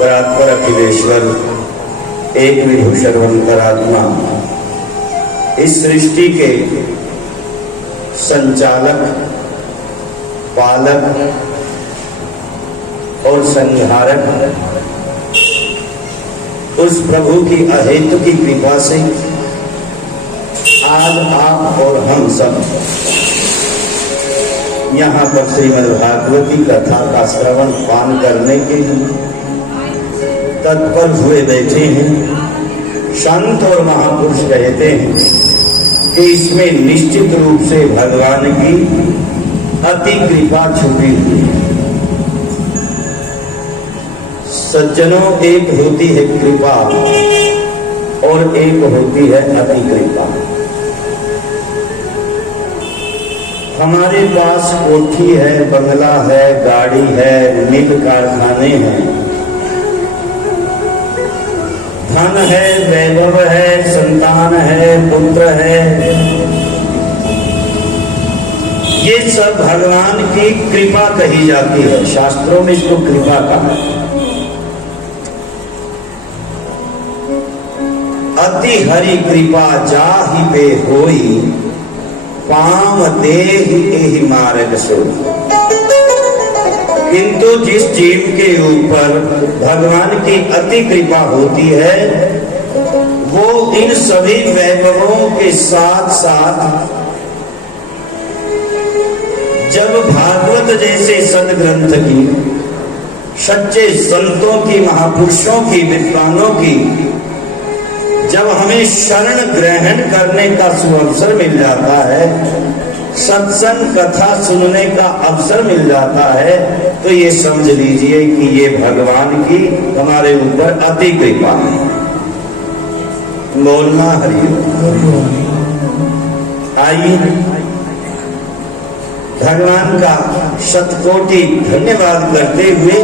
परात्पर अखिलेश्वर एक विभु सर्वंतरात्मा इस सृष्टि के संचालक, पालक और संहारक उस प्रभु की अहेतु की कृपा से आज आप और हम सब यहाँ पर श्रीमद् भागवती कथा का श्रवण पान करने के लिए तत्पर हुए बैठे हैं। संत और महापुरुष कहते हैं कि इसमें निश्चित रूप से भगवान की अति कृपा छुपी हुई है। सज्जनों, एक होती है कृपा और एक होती है अति कृपा। हमारे पास कोठी है, बंगला है, गाड़ी है, मिल कारखाने हैं, धन है, वैभव है, संतान है, पुत्र है, ये सब भगवान की कृपा कही जाती है। शास्त्रों में इसको कृपा कहा है। अति हरि कृपा जाहि पे होई, पाम देहि एहि मार्ग सोई। किंतु जिस जीव के ऊपर भगवान की अति कृपा होती है, वो इन सभी वैभवों के साथ साथ जब भागवत जैसे सदग्रंथ की, सच्चे संतों की, महापुरुषों की, विद्वानों की जब हमें शरण ग्रहण करने का सुअवसर मिल जाता है, सत्संग कथा सुनने का अवसर मिल जाता है, तो ये समझ लीजिए कि ये भगवान की हमारे ऊपर अति कृपा है। बोलना हरि। आइए भगवान का शतकोटि धन्यवाद करते हुए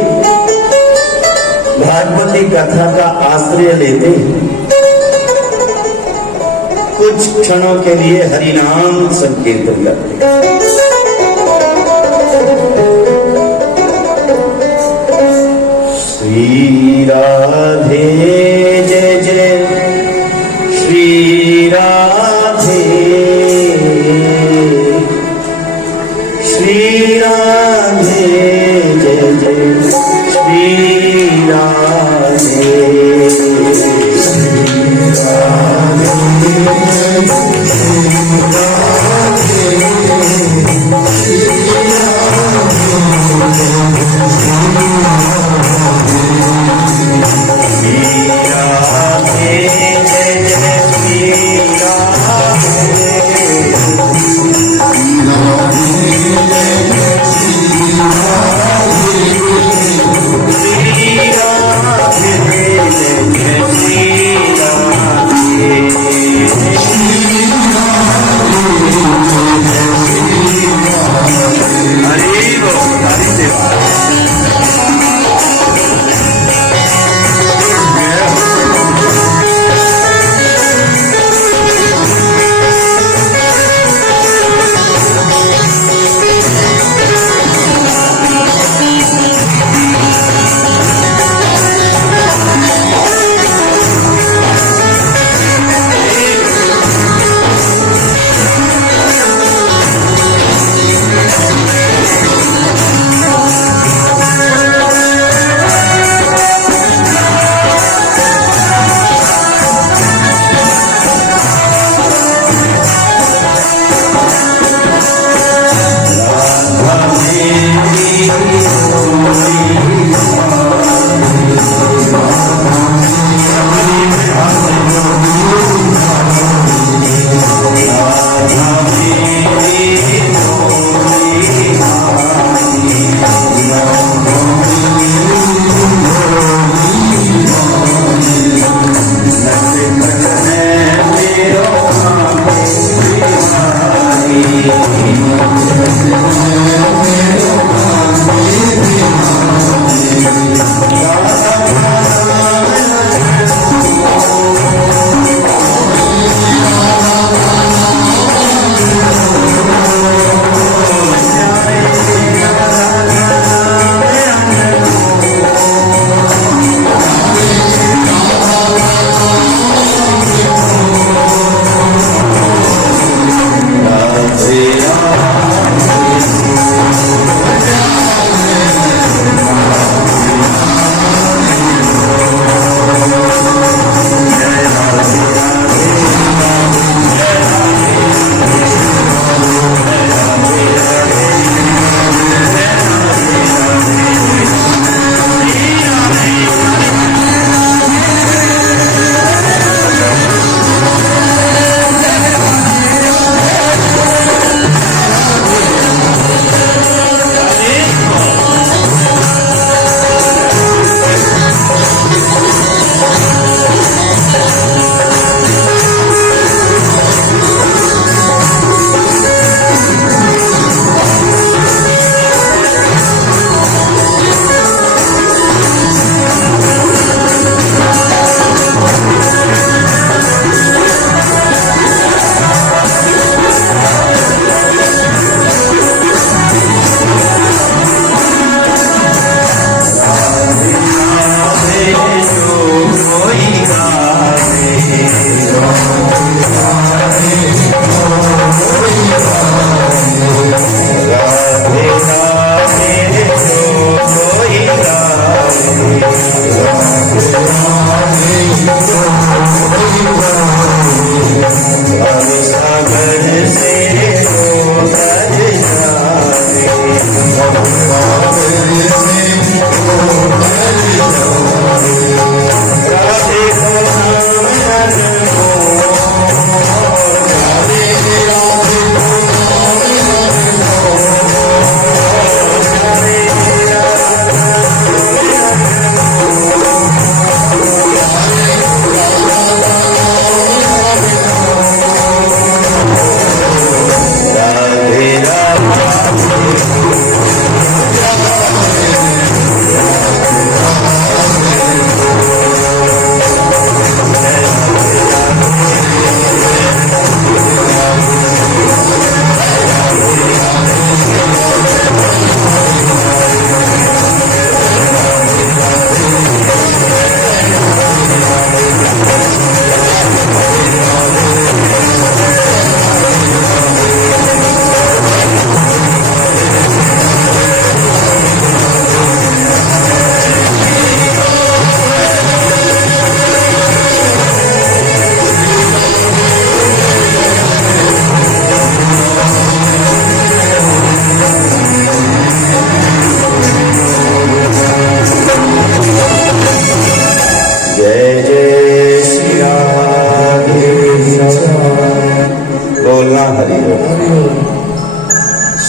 भागवती कथा का आश्रय लेते हैं। कुछ क्षणों के लिए हरि नाम संकीर्तन करते हैं। श्री राधे जय जय श्री राधे, श्री राधे जय जय श्री राधे, श्री राधे श्री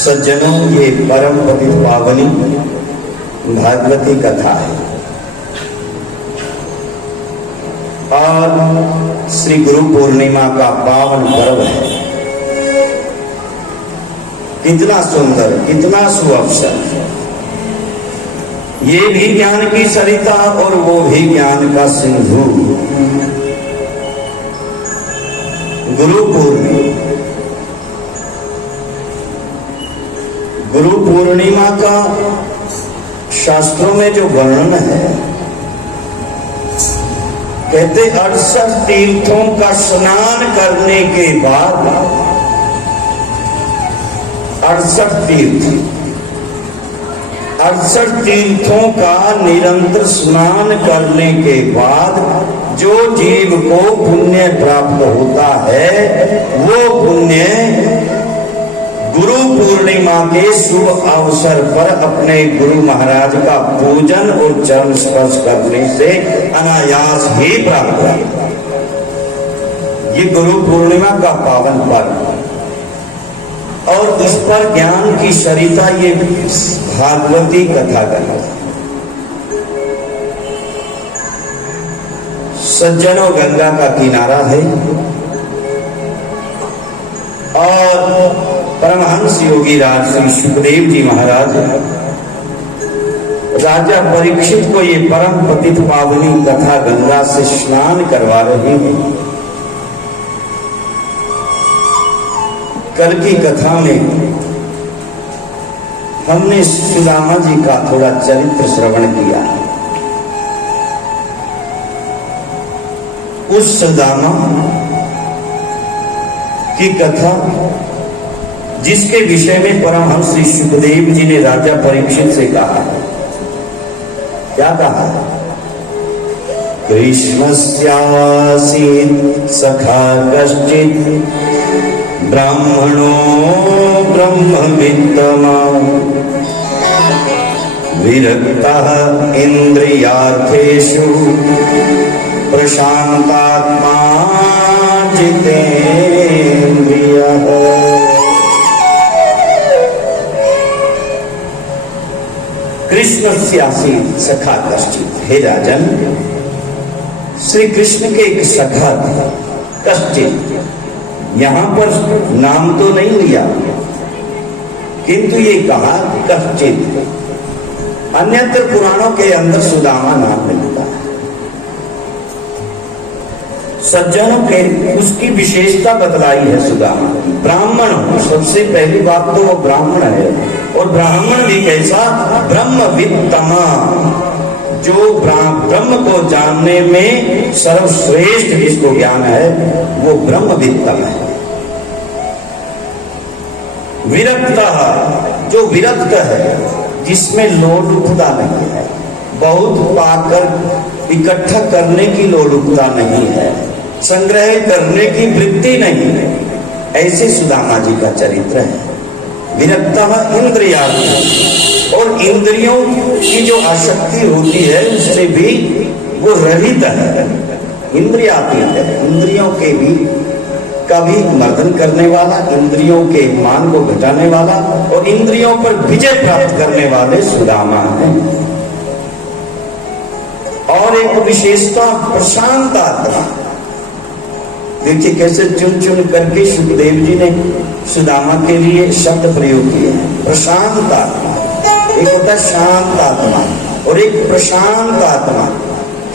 सज्जनों, ये परम पवित्र पावनी भागवती कथा है और श्री गुरु पूर्णिमा का पावन पर्व है। कितना सुंदर, कितना सुअवसर। ये भी ज्ञान की सरिता और वो भी ज्ञान का सिंधु। गुरु पूर्णिमा, गुरु पूर्णिमा का शास्त्रों में जो वर्णन है, कहते 68 तीर्थों का स्नान करने के बाद, 68 तीर्थों का निरंतर स्नान करने के बाद जो जीव को पुण्य प्राप्त होता है, वो पुण्य गुरु पूर्णिमा के शुभ अवसर पर अपने गुरु महाराज का पूजन और चरण स्पर्श करने से अनायास ही प्राप्त होता है। ये गुरु पूर्णिमा का पावन पर्व और इस पर ज्ञान की सरिता ये भागवती कथा करना। सज्जनों, गंगा का किनारा है और परमहंस योगी राज श्री सुखदेव जी महाराज राजा परीक्षित को ये परम पतित पावनी कथा गंगा से स्नान करवा रहे हैं। कल की कथा में हमने सुदामा जी का थोड़ा चरित्र श्रवण किया। उस सुदामा की कथा जिसके विषय में परमहंस श्री सुखदेव जी ने राजा परीक्षित से कहा है। क्या कहा? कृष्णस्यासीत् सखा कश्चित् ब्राह्मणो ब्रह्मवित्तमा विरक्तः इंद्रियार्थेषु प्रशांतात्मा जितेन्द्रियः। कृष्ण स्यासी सखा कश्चित्, हे राजन, श्री कृष्ण के एक सखा था कश्चित्। यहां पर नाम तो नहीं लिया, किंतु ये कहा कश्चित्। अन्यत्र पुराणों के अंदर सुदामा नाम मिलता है। सज्जनों के उसकी विशेषता बतलाई है सुदामा। ब्राह्मण, सबसे पहली बात तो वो ब्राह्मण है, और ब्राह्मण भी कैसा? ब्रह्मवित्तमा, जो ब्रह्म को जानने में सर्वश्रेष्ठ जिसको ज्ञान है वो ब्रह्मवित्तम है। विरक्त, जो विरक्त है, जिसमें लोलुपता नहीं है, बहुत पाकर इकट्ठा करने की लोलुपता नहीं है, संग्रह करने की वृत्ति नहीं है, ऐसे सुदामा जी का चरित्र है। विरक्त इंद्रियार्थ, और इंद्रियों की जो आसक्ति होती है उससे भी वो रहित है, इंद्रियातीत है। इंद्रियों के भी कभी मर्दन करने वाला, इंद्रियों के मान को घटाने वाला और इंद्रियों पर विजय प्राप्त करने वाले सुदामा हैं। और एक विशेषता प्रशांत आत्मा। देखिए कैसे चुन चुन करके सुखदेव जी ने सुदामा के लिए शब्द प्रयोग किए हैं। प्रशांत आत्मा, एक होता है शांत आत्मा और एक प्रशांत आत्मा।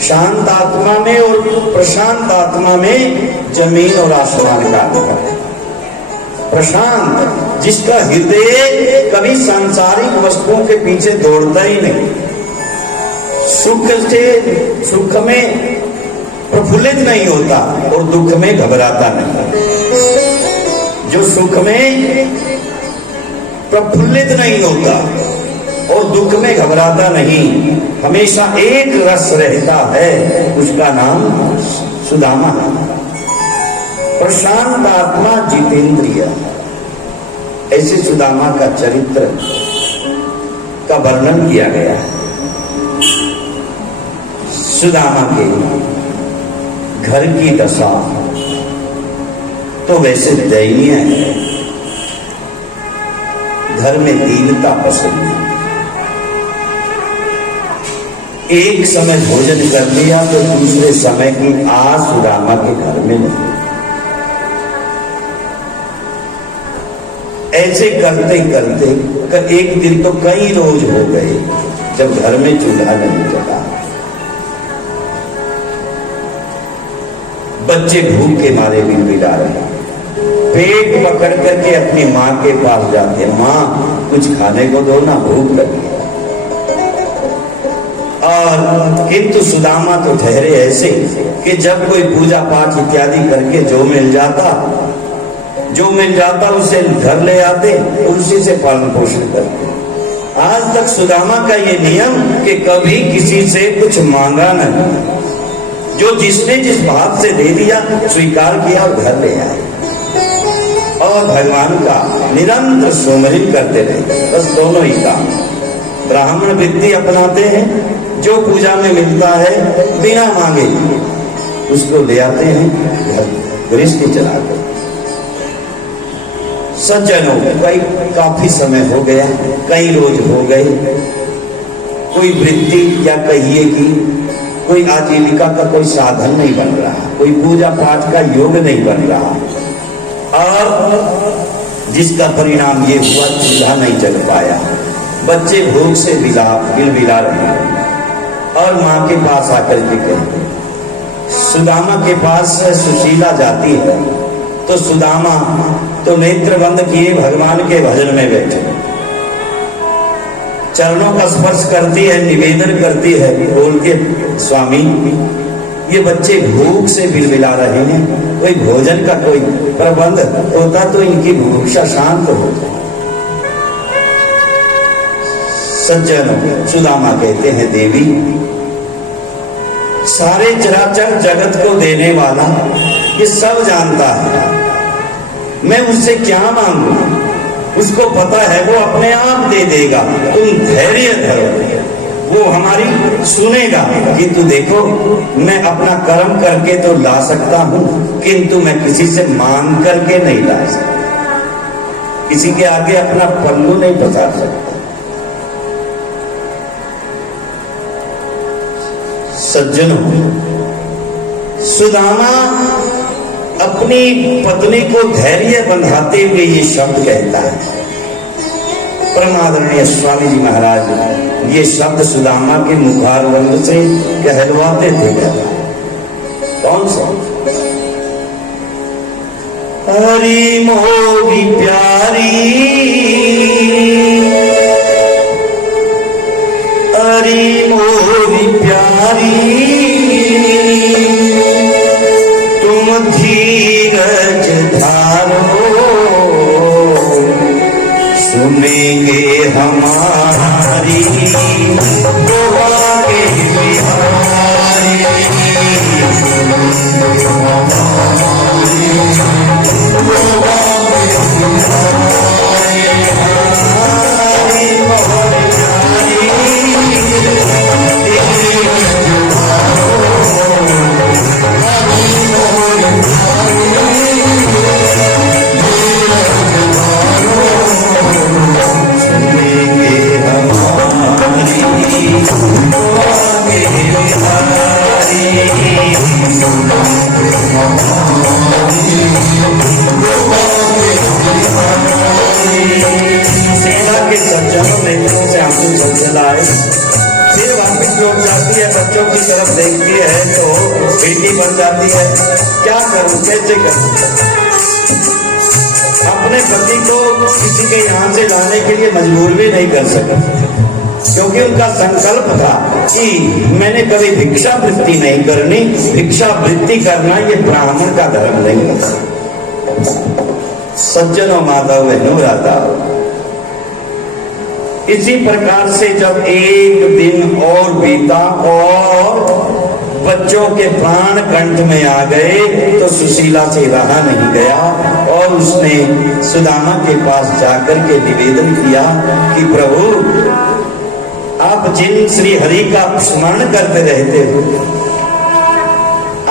शांत आत्मा में और प्रशांत आत्मा में जमीन और आसमान का अंतर है। प्रशांत, जिसका हृदय कभी सांसारिक वस्तुओं के पीछे दौड़ता ही नहीं, सुख में प्रफुल्लित नहीं होता और दुख में घबराता नहीं। जो सुख में प्रफुल्लित नहीं होता और दुख में घबराता नहीं, हमेशा एक रस रहता है, उसका नाम सुदामा है। प्रशांत आत्मा जितेंद्रिय, ऐसे सुदामा का चरित्र का वर्णन किया गया है। सुदामा के घर की दशा तो वैसे दयनीय है। घर में दीनता पसंद है। एक समय भोजन कर लिया तो दूसरे समय की आस सुदामा के घर में नहीं। ऐसे करते करते एक दिन तो कई रोज हो गए जब घर में चूल्हा नहीं जला। बच्चे भूख के मारे बिलबिला रहे, पेट पकड़ करके अपनी माँ के पास जाते, माँ कुछ खाने को दो ना, भूख लगी। और किंतु सुदामा तो ठहरे ऐसे कि जब कोई पूजा पाठ इत्यादि करके जो मिल जाता उसे घर ले आते, उसी से पालन पोषण करते। आज तक सुदामा का ये नियम कि कभी किसी से कुछ मांगा नहीं, जो जिसने जिस भाव से दे दिया स्वीकार किया और घर ले आए और भगवान का निरंतर सुमिरन करते रहे। बस दोनों ही काम। ब्राह्मण वृत्ति अपनाते हैं, जो पूजा में मिलता है बिना मांगे उसको ले आते हैं, घर गृहस्थी चलाते। सज्जनों, काफी समय हो गया, कई रोज हो गए, कोई वृत्ति या कहिए कि कोई आजीविका का कोई साधन नहीं बन रहा, कोई पूजा पाठ का योग नहीं बन रहा, और जिसका परिणाम ये हुआ चूल्हा नहीं जल पाया। बच्चे भूख से बिलबिला रहे और माँ के पास आकर के कहते। सुदामा के पास सुशीला जाती है तो सुदामा तो नेत्र बंद किए भगवान के भजन में बैठे, चरणों का स्पर्श करती है, निवेदन करती है, बोल के स्वामी ये बच्चे भूख से बिलबिला रहे हैं, कोई भोजन का कोई प्रबंध होता तो इनकी भूखा शांत होती। सज्जन, सुदामा कहते हैं देवी, सारे चराचर जगत को देने वाला ये सब जानता है, मैं उससे क्या मांगू, उसको पता है वो अपने आप दे देगा, तुम धैर्य धरो, वो हमारी सुनेगा। किंतु देखो, मैं अपना कर्म करके तो ला सकता हूं, किंतु मैं किसी से मांग करके नहीं ला सकता, किसी के आगे अपना पल्लू नहीं पसार सकता। सज्जनों, सुदामा अपनी पत्नी को धैर्य बंधाते हुए ये शब्द कहता है। परमादरणीय स्वामी जी महाराज ये शब्द सुदामा के मुखारविंद से कहलवाते थे। कौन सा? हरि मोरी प्यारी, हरि मोरी प्यारी, तुम धीरज धारो, सुनेंगे हमारी दुआ के बिहारी, बच्चों की तरफ देखती है तो बेटी बन जाती है। क्या करूं, कैसे करूं? अपने पति को किसी के यहाँ से लाने के लिए मजबूर भी नहीं कर सका, क्योंकि उनका संकल्प था कि मैंने कभी भिक्षा वृत्ति नहीं करनी, भिक्षा वृत्ति करना ये ब्राह्मण का धर्म नहीं होता। सज्जनों, माधव बहनों, राधा, इसी प्रकार से जब एक दिन और बीता और बच्चों के प्राण कंठ में आ गए तो सुशीला से रहा नहीं गया और उसने सुदामा के पास जाकर के निवेदन किया कि प्रभु, आप जिन श्री हरि का स्मरण करते रहते हो,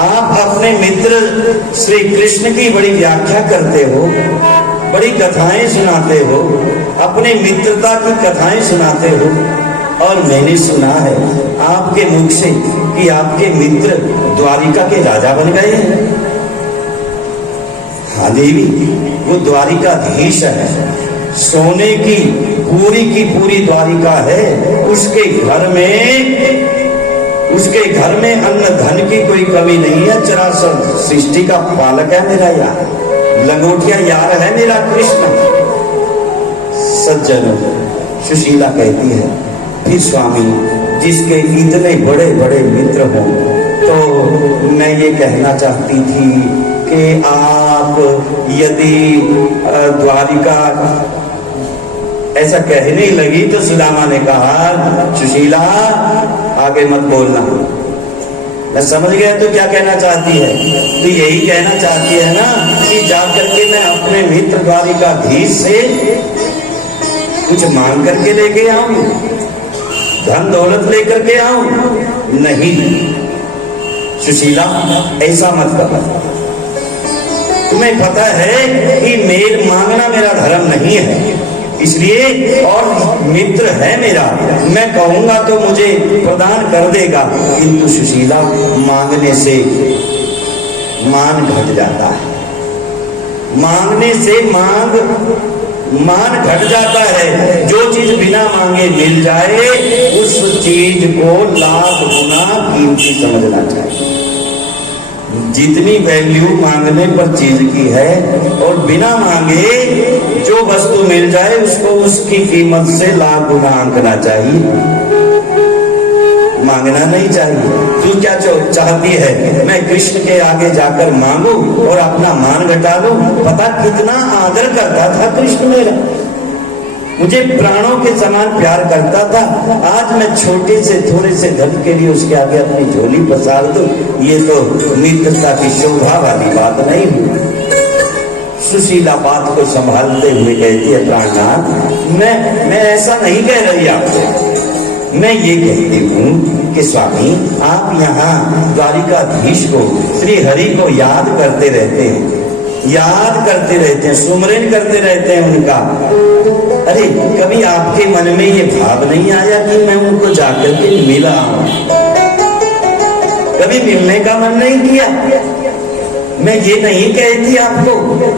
आप अपने मित्र श्री कृष्ण की बड़ी व्याख्या करते हो, बड़ी कथाएं सुनाते हो, अपने मित्रता की कथाएं सुनाते हो, और मैंने सुना है आपके मुख से कि आपके मित्र द्वारिका के राजा बन गए हैं। हाँ देवी, वो द्वारिकाधीश है, सोने की पूरी द्वारिका है। उसके घर में अन्न धन की कोई कमी नहीं है। चराचर सृष्टि का पालक है मेरा यार, लंगोटिया यार है मेरा कृष्ण। सज्जन सुशीला कहती है, फिर स्वामी जिसके इतने बड़े बड़े मित्र हों, तो मैं ये कहना चाहती थी कि आप यदि द्वारिका, ऐसा कहने लगी तो सुदामा ने कहा, सुशीला आगे मत बोलना, मैं समझ गया तो क्या कहना चाहती है। तो यही कहना चाहती है ना कि जाकर के मैं अपने मित्र द्वारिकाधीश से कुछ मांग करके लेके आऊं, धन दौलत लेकर के आऊं। नहीं सुशीला, ऐसा मत करना। तुम्हें पता है कि मेल मांगना मेरा धर्म नहीं है, इसलिए, और मित्र है मेरा, मैं कहूंगा तो मुझे प्रदान कर देगा। किंतु सुशीला, मांगने से मान घट जाता है, मांगने से मान घट जाता है। जो चीज बिना मांगे मिल जाए, उस चीज को लाख गुना कीमती समझना चाहिए। जितनी वैल्यू मांगने पर चीज की है, और बिना मांगे जो वस्तु मिल जाए उसको उसकी कीमत से लाख गुना आंकना चाहिए, मांगना नहीं चाहिए। तू क्या चाहती है, मैं कृष्ण के आगे जाकर मांगू और अपना मान घटा लूं? पता कितना आदर करता था कृष्ण मेरा, मुझे प्राणों के समान प्यार करता था। आज मैं छोटे से थोड़े से धन के लिए उसके आगे अपनी झोली पसार दूं, ये तो मित्रता की शोभा वाली बात नहीं हुई। सुशीला बात को संभालते हुए कहती है, प्राणनाथ, मैं ऐसा नहीं कह रही आपसे, मैं ये कहती हूँ कि स्वामी आप यहाँ द्वारिकाधीश को, श्री हरि को याद करते रहते हैं, सुमरन करते रहते हैं उनका। अरे कभी आपके मन में ये भाव नहीं आया कि मैं उनको जाकर के मिला? कभी मिलने का मन नहीं किया? मैं ये नहीं कहती आपको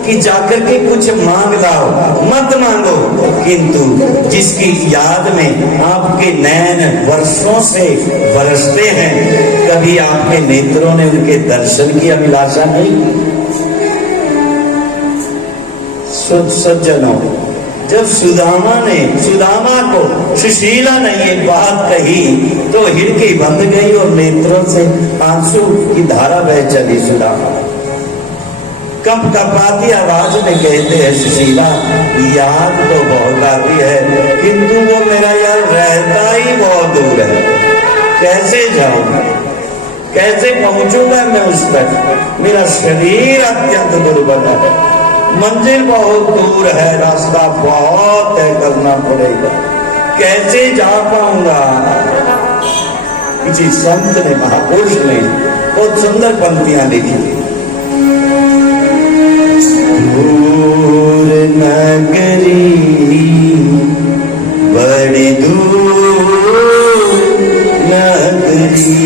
कि जाकर के कुछ मांग लाओ, मत मांगो, किंतु जिसकी याद में आपके नैन वर्षों से बरसते हैं, कभी आपके नेत्रों ने उनके दर्शन की अभिलाषा नहीं? सज्जनों, जब सुदामा को सुशीला ने ये बात कही तो हिड़की बंद गई और नेत्रों से आंसू की धारा बह चली। सुदामा कपाती आवाज में कहते हैं, सुशीला याद तो बहुत आती है, किंतु वो मेरा यार रहता ही बहुत दूर है, कैसे जाऊंगा, कैसे पहुंचूंगा मैं उस तक? मेरा शरीर अत्यंत दुर्बल है, मंजिल बहुत दूर है, रास्ता बहुत तय करना पड़ेगा, कैसे जा पाऊंगा? किसी संत ने, महापुरुष ने बहुत सुंदर पंक्तियां लिखी। दूर नगरी बड़ी दूर नगरी,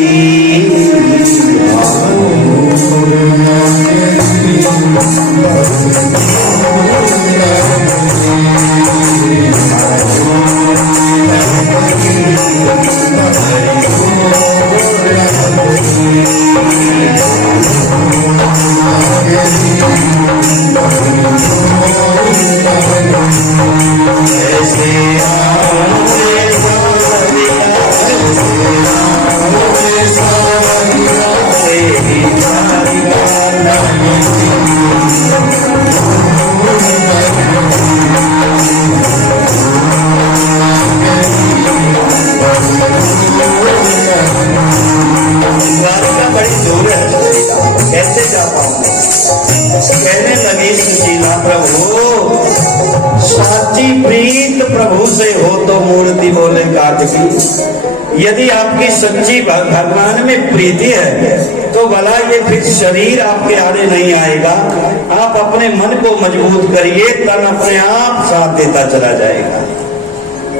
यदि आपकी सच्ची भगवान में प्रीति है तो भला ये फिर शरीर आपके आड़े नहीं आएगा। आप अपने मन को मजबूत करिए, तन अपने आप साथ देता चला जाएगा।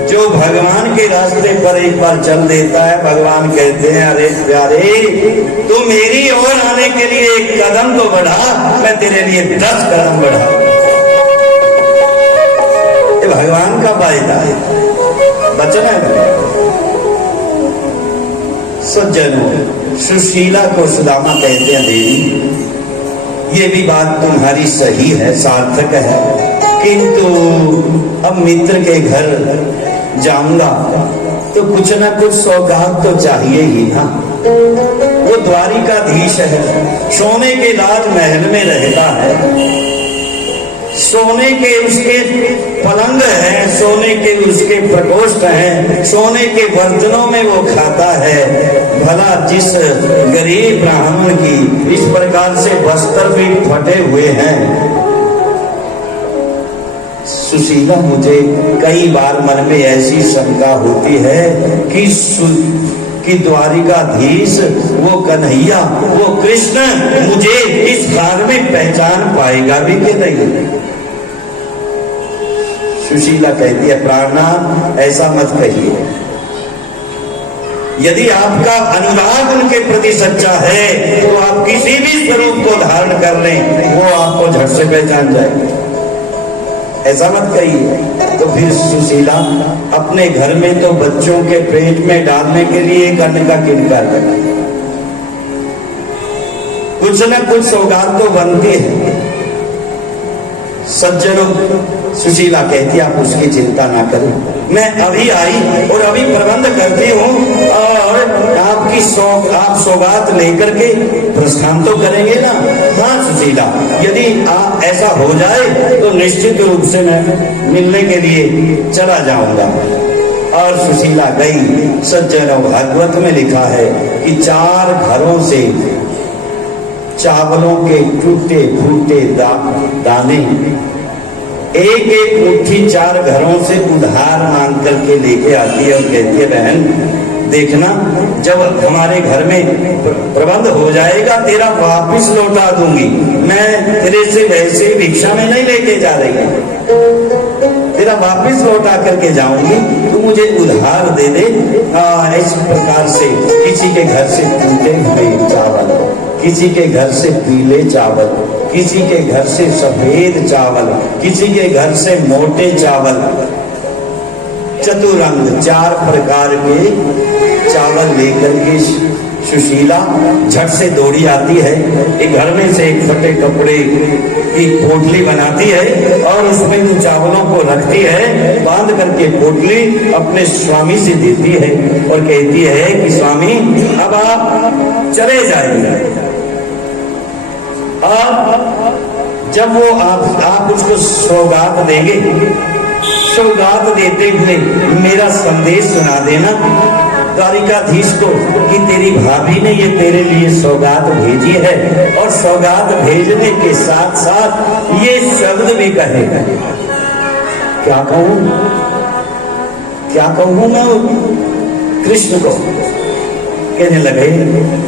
जो भगवान के रास्ते पर एक बार चल देता है, भगवान कहते हैं अरे प्यारे तू मेरी ओर आने के लिए एक कदम तो बढ़ा, मैं तेरे लिए 10 कदम बढ़ा। ये भगवान का वायदा है, वचन है। सज्जनों, सुशीला को सुदामा कहते हैं देवी, ये भी बात तुम्हारी सही है, सार्थक है, किंतु अब मित्र के घर जाऊंगा तो कुछ ना कुछ सौगात तो चाहिए ही ना। वो द्वारिकाधीश है, सोने के राजमहल में रहता है, सोने के उसके पलंग हैं, सोने के उसके प्रकोष्ठ हैं, सोने के बर्तनों में वो खाता है। भला जिस गरीब ब्राह्मण की इस प्रकार से वस्त्र भी फटे हुए हैं। सुशीला, मुझे कई बार मन में ऐसी शंका होती है कि द्वारिकाधीश वो कन्हैया, वो कृष्ण मुझे इस काल में पहचान पाएगा भी कि नहीं। सुशीला कहती है प्राणनाथ ऐसा मत कहिए। यदि आपका अनुराग उनके प्रति सच्चा है तो आप किसी भी स्वरूप को धारण कर लें, वो आपको झट से पहचान जाएंगे। ऐसा मत कहिए। तो फिर सुशीला अपने घर में तो बच्चों के पेट में डालने के लिए एक अन्न का किनकार करना, कुछ न कुछ सौगात तो बनती है। सज्जनों, सुशीला कहती आप उसकी चिंता ना करें, मैं अभी आई और अभी प्रबंध करती हूँ और आप सौगात लेकर के प्रस्थान तो करेंगे ना। हाँ सुशीला, यदि ऐसा हो जाए तो निश्चित रूप से मैं मिलने के लिए चला जाऊंगा। और सुशीला गई। सज्जनों, भागवत में लिखा है कि 4 घरों से चावलों के टूटे फूटे दाने एक मुट्ठी 4 घरों से उधार मांग करके लेके आती है और कहती है बहन देखना, जब हमारे घर में प्रबंध हो जाएगा तेरा वापिस लौटा दूंगी। मैं तेरे से वैसे भिक्षा में नहीं लेके जा रही, तेरा वापिस लौटा करके जाऊंगी, तू मुझे उधार दे दे। इस प्रकार से किसी के घर से टूटे हुए चावल, किसी के घर से पीले चावल, किसी के घर से सफेद चावल, किसी के घर से मोटे चावल, चतुरंग 4 प्रकार के चावल लेकर के सुशीला झट से दौड़ी आती है। एक घर में से एक फटे कपड़े की पोटली बनाती है और उसमें उन चावलों को रखती है, बांध करके पोटली अपने स्वामी से देती है और कहती है कि स्वामी अब आप चले जाइए। अब जब वो आप उसको सौगात देंगे, सौगात देते हुए मेरा संदेश सुना देना द्वारिकाधीश को कि तेरी भाभी ने ये तेरे लिए सौगात भेजी है, और सौगात भेजने के साथ साथ ये शब्द भी कहेगा। क्या कहूं मैं कृष्ण को? कहने लगे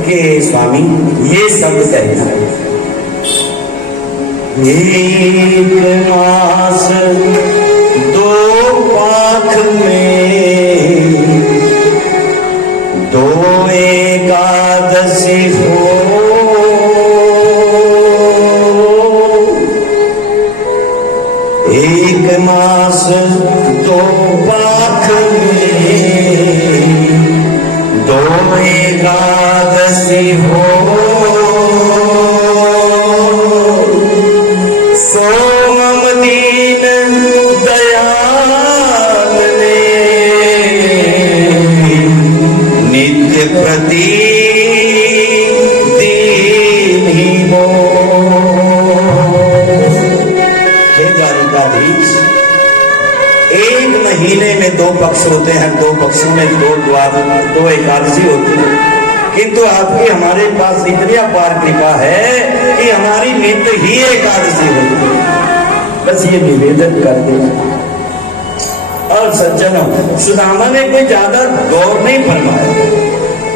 कि स्वामी ये शब्द कहना, एक मास 2 पाख में 2 एकादशी हो, एक मास 2 पाख में 2 एकादशी हो, सोम दीन दयाल ने नित्य प्रति दीन ही वो। हे द्वारिकाधीश, 1 महीने में 2 पक्ष होते हैं, 2 पक्षों में 2 एकादशी होती है, किंतु आपकी हमारे पास इतनी अपार कृपा है कि हमारी नित्य ही एकादशी होती है। बस ये निवेदन कर दें। और सज्जनों, सुदामा ने कोई ज्यादा गौर नहीं फरमाया,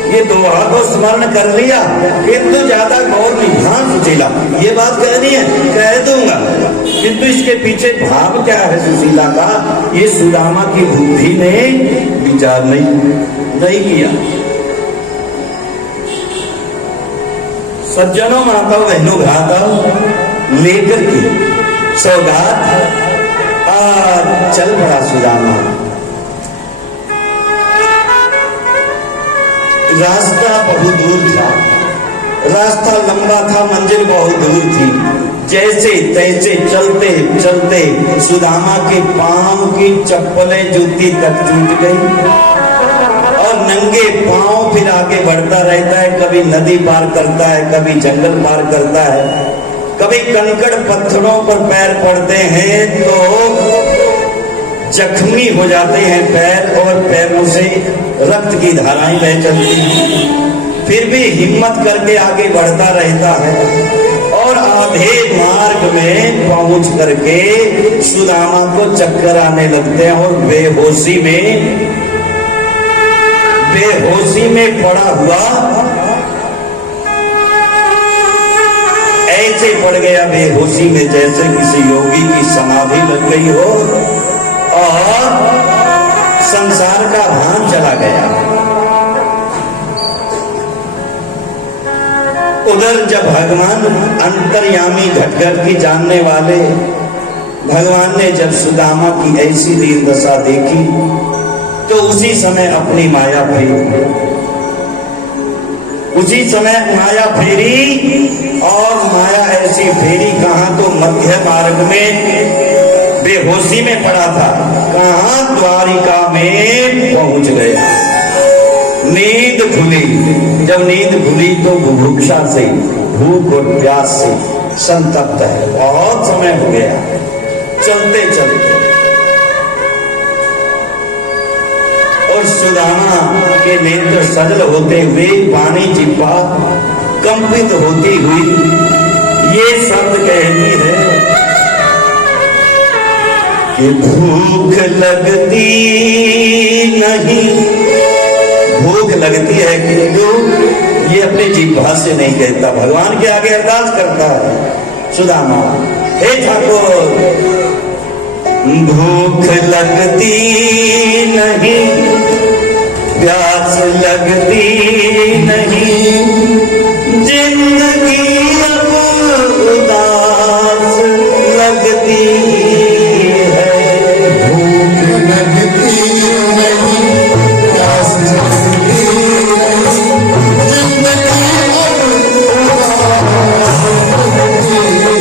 ये दोहा को स्मरण कर लिया किंतु ज्यादा गौर नहीं, हाँ सुशीला ये बात कहनी है कह दूंगा, किंतु इसके पीछे भाव क्या है सुशीला का, ये सुदामा की बुद्धि ने विचार नहीं किया। सज्जनों, माताओं बहनों भ्राताओं, लेकर के सौगात चल पड़ा सुदामा। रास्ता बहुत दूर था, रास्ता लंबा था, मंजिल बहुत दूर थी। जैसे तैसे चलते चलते सुदामा के पांव की चप्पलें जूती तक टूट गई और नंगे पांव फिर आगे बढ़ता रहता है। कभी नदी पार करता है, कभी जंगल पार करता है, कभी कंकड़ पत्थरों पर पैर पड़ते हैं तो जख्मी हो जाते हैं पैर और पैरों से रक्त की धाराएं बह चलती हैं। फिर भी हिम्मत करके आगे बढ़ता रहता है और आधे मार्ग में पहुंच करके सुदामा को चक्कर आने लगते हैं और बेहोशी में पड़ा हुआ ऐसे पड़ गया बेहोशी में जैसे किसी योगी की समाधि लग गई हो और संसार का भान चला गया। उधर जब भगवान अंतर्यामी घटघट की जानने वाले भगवान ने जब सुदामा की ऐसी दीन दशा देखी तो उसी समय अपनी माया फेरी, उसी समय माया फेरी और माया ऐसी फेरी कहां तो मध्य मार्ग में बेहोशी में पड़ा था, कहां द्वारिका में पहुंच गया। नींद खुली, जब नींद खुली तो बुभुक्षा से, भूख और प्यास से संतप्त है, बहुत समय हो गया चलते चलते। और सुदामा के नेत्र सजल होते हुए, पानी जिह्वा कंपित होती हुई ये शब्द कहती है कि भूख लगती नहीं। भूख लगती है किंतु ये अपने जिह्वा से नहीं कहता, भगवान के आगे अरदास करता है सुदामा, हे ठाकुर भूख लगती नहीं, प्यास लगती नहीं, जिंदगी अब उदास लगती है। भूख लगती नहीं, प्यास लगती नहीं, जिंदगी अब उदास लगती है।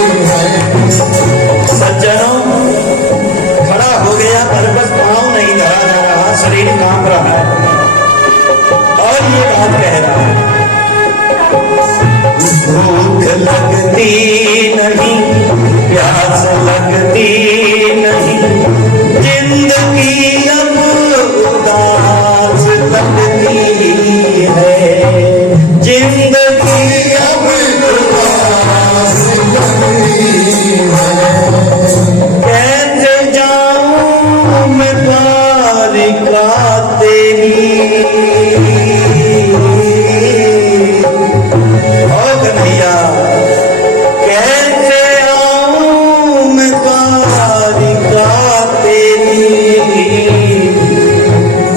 सज्जनों, खड़ा हो गया पर बस पांव नहीं धरा जा रहा, शरीर कांप रहा है और ये बात कह रहा है, भूख लगती नहीं, प्यास लगती नहीं, जिंदगी अब उदास लगती है, जिंदगी अब उदास लगती है। कैसे जाऊं मैं द्वारिका तेरी, ओ कन्हैया कैसे आऊं मैं द्वारिका तेरी,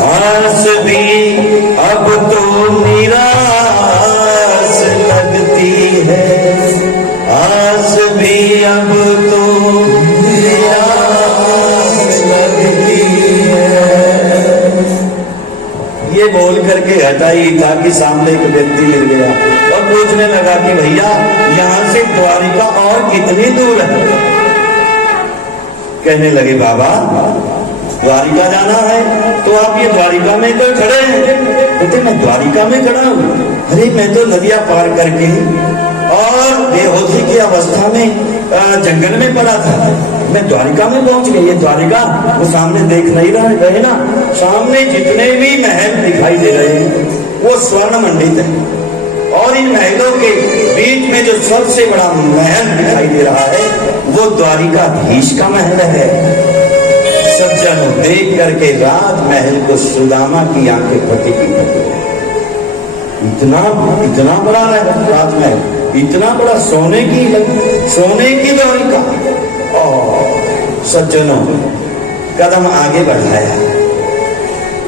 आस भी अब तो निराश लगती है, आस भी अब तो ये बोल करके हटाई ताकि सामने एक व्यक्ति मिल गया और पूछने लगा कि भैया यहाँ से द्वारिका और कितनी दूर है। कहने लगे बाबा द्वारिका जाना है तो आप ये द्वारिका में तो खड़े हैं। कहते मैं द्वारिका में खड़ा हूँ, अरे मैं तो नदियां पार करके और बेहोशी की अवस्था में जंगल में पड़ा था, मैं द्वारिका में पहुंच गई। ये द्वारिका वो सामने देख नहीं रहे ना, सामने जितने भी महल दिखाई दे रहे हैं वो स्वर्ण मंडित है और इन महलों के बीच में जो सबसे बड़ा महल दिखाई दे रहा है वो द्वारिकाधीश का महल है। सज्जनों, देख करके राजमहल को सुदामा की आंखें फटी की फटी। इतना इतना बड़ा राजमहल, इतना बड़ा सोने की द्वारिका। और सज्जनों, कदम आगे बढ़ाया,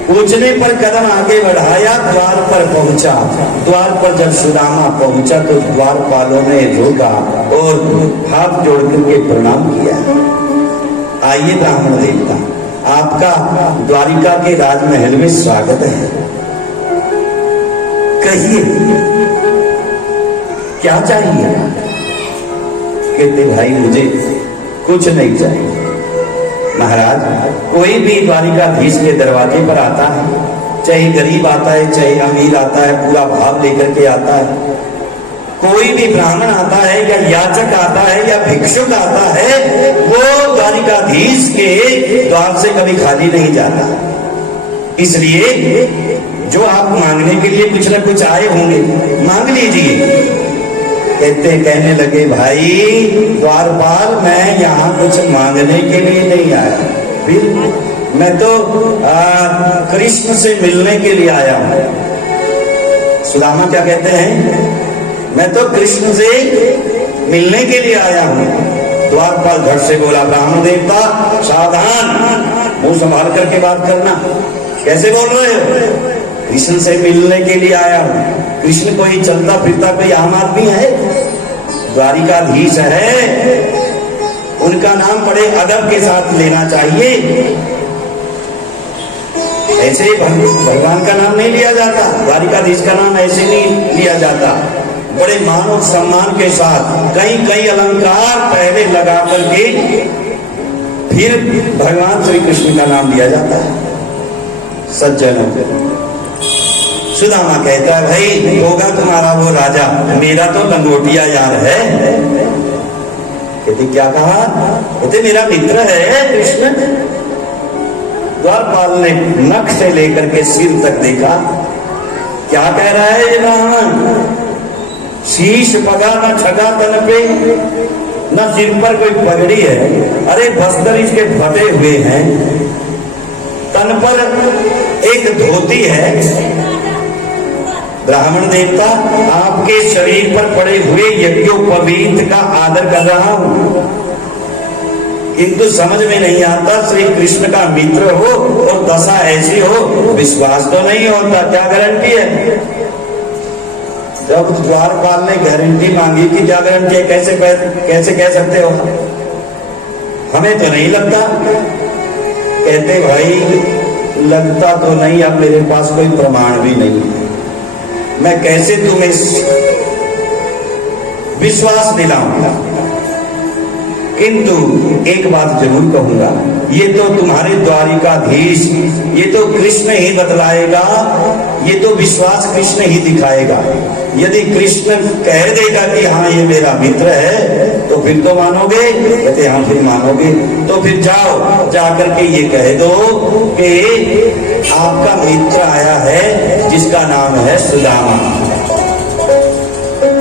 पूछने पर कदम आगे बढ़ाया, द्वार पर पहुंचा। द्वार पर जब सुदामा पहुंचा तो द्वारपालों ने रोका और हाथ जोड़ करके प्रणाम किया। आइए ब्राह्मण देवता, आपका द्वारिका के राजमहल में स्वागत है। कहिए क्या चाहिए? कहते भाई मुझे कुछ नहीं चाहिए। महाराज, कोई भी द्वारिकाधीश के दरवाजे पर आता है, चाहे गरीब आता है चाहे अमीर आता है, पूरा भाव लेकर के आता है। कोई भी ब्राह्मण आता है या याचक आता है या भिक्षुक आता है, वो द्वारिकाधीश के द्वार से कभी खाली नहीं जाता। इसलिए जो आप मांगने के लिए कुछ न कुछ आए होंगे, मांग लीजिए। कहने लगे भाई द्वारपाल, मैं यहाँ कुछ मांगने के लिए नहीं आया, फिर मैं तो कृष्ण से मिलने के लिए आया हूँ। सुदामा क्या कहते हैं? मैं तो कृष्ण से मिलने के लिए आया हूँ। द्वारपाल झट से बोला, ब्राह्मण देवता सावधान, मुंह संभाल करके बात करना। कैसे बोल रहे हो? कृष्ण से मिलने के लिए आया हूँ। कृष्ण कोई चलता फिरता कोई आम आदमी है? द्वारिकाधीश है, उनका नाम बड़े अदब के साथ लेना चाहिए। ऐसे भगवान का नाम नहीं लिया जाता, द्वारिकाधीश का नाम ऐसे नहीं लिया जाता। बड़े मान और सम्मान के साथ कई अलंकार पहले लगा करके फिर भगवान श्री कृष्ण का नाम लिया जाता है। सज्जनों, सुदामा कहता है भाई होगा तुम्हारा वो राजा, मेरा तो लंगोटिया यार है। कहते क्या कहा? कहते मेरा मित्र है कृष्ण। द्वारपाल ने नख से लेकर के सिर तक देखा। क्या कह रहा है ये ब्राह्मण? शीश पगा न छगा तन पे, न सिर पर कोई पगड़ी है। अरे बस्तर इसके फटे हुए हैं, तन पर एक धोती है। ब्राह्मण देवता, आपके शरीर पर पड़े हुए यज्ञोपवीत का आदर कर रहा हूं, किंतु समझ में नहीं आता श्री कृष्ण का मित्र हो और दशा ऐसी हो, विश्वास तो नहीं होता। क्या गारंटी है? जब द्वारपाल ने गारंटी मांगी कि क्या गारंटी है, कैसे कह सकते हो? हमें तो नहीं लगता। कहते भाई लगता तो नहीं, अब मेरे पास कोई प्रमाण भी नहीं है, मैं कैसे तुम्हें विश्वास दिलाऊंगा। किंतु एक बात जरूर कहूंगा, ये तो तुम्हारे द्वारिकाधीश, ये तो कृष्ण ही बतलाएगा, ये तो विश्वास कृष्ण ही दिखाएगा। यदि कृष्ण कह देगा कि हाँ ये मेरा मित्र है, तो फिर तो मानोगे? कहते हाँ फिर मानोगे। तो फिर जाओ, जाकर के ये कह दो कि आपका मित्र आया है जिसका नाम है सुदामा।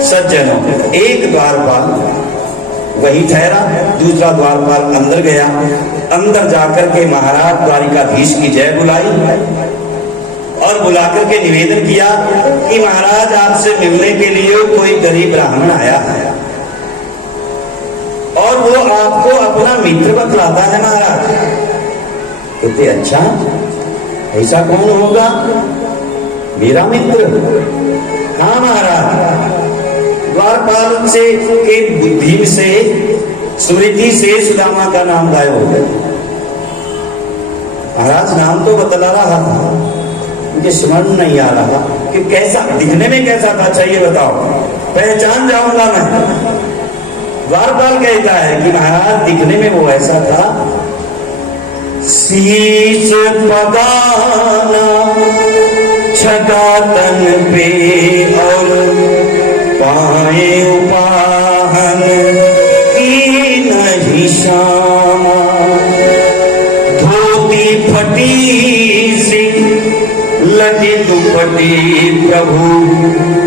सज्जनों, एक द्वारपाल वही ठहरा, दूसरा द्वारपाल अंदर गया। अंदर जाकर के महाराज द्वारिकाधीश की जय बुलाई और बुलाकर के निवेदन किया कि महाराज आपसे मिलने के लिए कोई गरीब ब्राह्मण आया है और वो आपको अपना मित्र बतलाता है महाराज। कहते अच्छा, ऐसा कौन होगा? मेरा मित्र? हाँ महाराज। द्वारपाल से के बुद्धि से, स्मृति से सुदामा का नाम गायब हो गया। महाराज नाम तो बतला रहा था, मुझे स्मरण नहीं आ रहा कि कैसा दिखने में कैसा था, चाहिए बताओ, पहचान जाऊंगा मैं। द्वारपाल कहता है कि महाराज दिखने में वो ऐसा था, शीश पगाना छगा तन पे और पाए उपाहन की नहीं शामा, धोती फटी सी लटी दुपटी प्रभु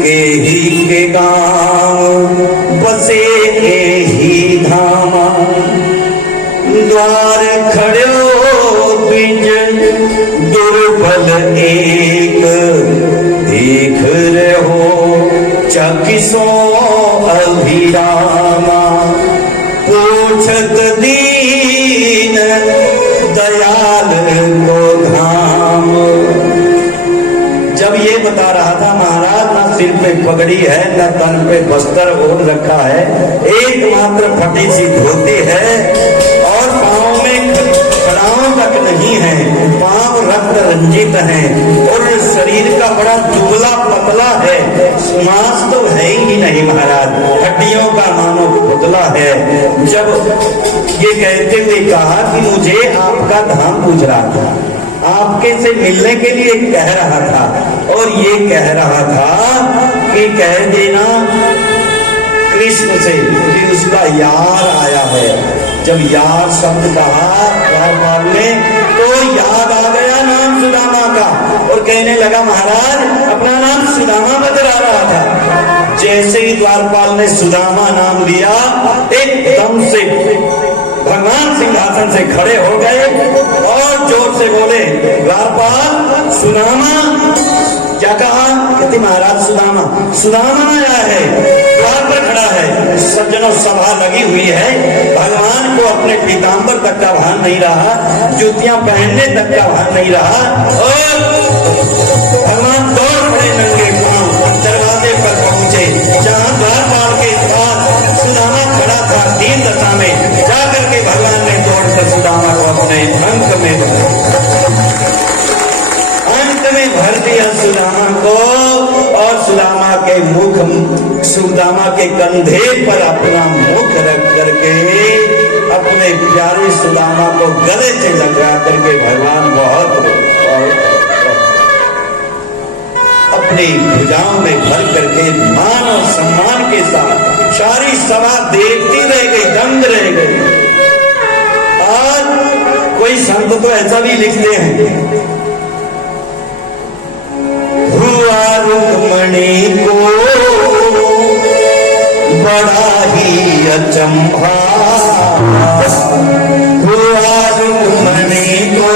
के ही के गांव बसे के ही धामा, द्वार खड़ो केवल एक देख रहो चकिसो अभिरामा पूछत दीन दयाल को धाम। जब ये बता रहा था महाराज ना सिर पे पगड़ी है ना तन पे बस्तर ओढ़ रखा है, एकमात्र फटी सी धोती है और पाँव में खड़ाओं तक नहीं है, पाँव रक्त रंजित है और शरीर का बड़ा दुबला पतला है, मांस तो है ही नहीं महाराज, हड्डियों का मानो पुतला है। जब ये कहते हुए कहा कि मुझे आपका धाम पूछ रहा था, आपके से मिलने के लिए कह रहा था और ये कह रहा था कि कह देना कृष्ण से कि उसका यार आया है। जब यार शब्द कहा द्वारपाल ने तो याद आ गया नाम सुदामा का और कहने लगा महाराज अपना नाम सुदामा बतला रहा था। जैसे ही द्वारपाल ने सुदामा नाम लिया एकदम से भगवान सिंहासन से खड़े हो गए और जोर से बोले द्वारपाल सुदामा। क्या कहा? कहते महाराज सुदामा, सुदामा आया है, द्वार पर खड़ा है। सज्जनों सभा लगी हुई है, भगवान को अपने पीताम्बर तक का भान नहीं रहा, जूतियां पहनने तक का भान नहीं रहा और भगवान दौड़ पड़े नंगे पांव दरवाजे पर पहुंचे जहां द्वारपाल के पास सुदामा खड़ा था। दीन दशा में जाकर के भगवान ने दौड़कर सुदामा को अपने अंक में भर दिया सुदामा को और सुदामा के मुख, सुदामा के कंधे पर अपना मुख रख करके अपने प्यारे सुदामा को गले से लगा करके भगवान बहुत अपनी भुजाओं में भर करके मान और सम्मान के साथ सारी सभा देखती रह गई, दंग रह गई। आज कोई संत तो ऐसा भी लिखते हैं, हुआ रुक्मणी को बड़ा ही अचंभा, हुआ रुक्मणी को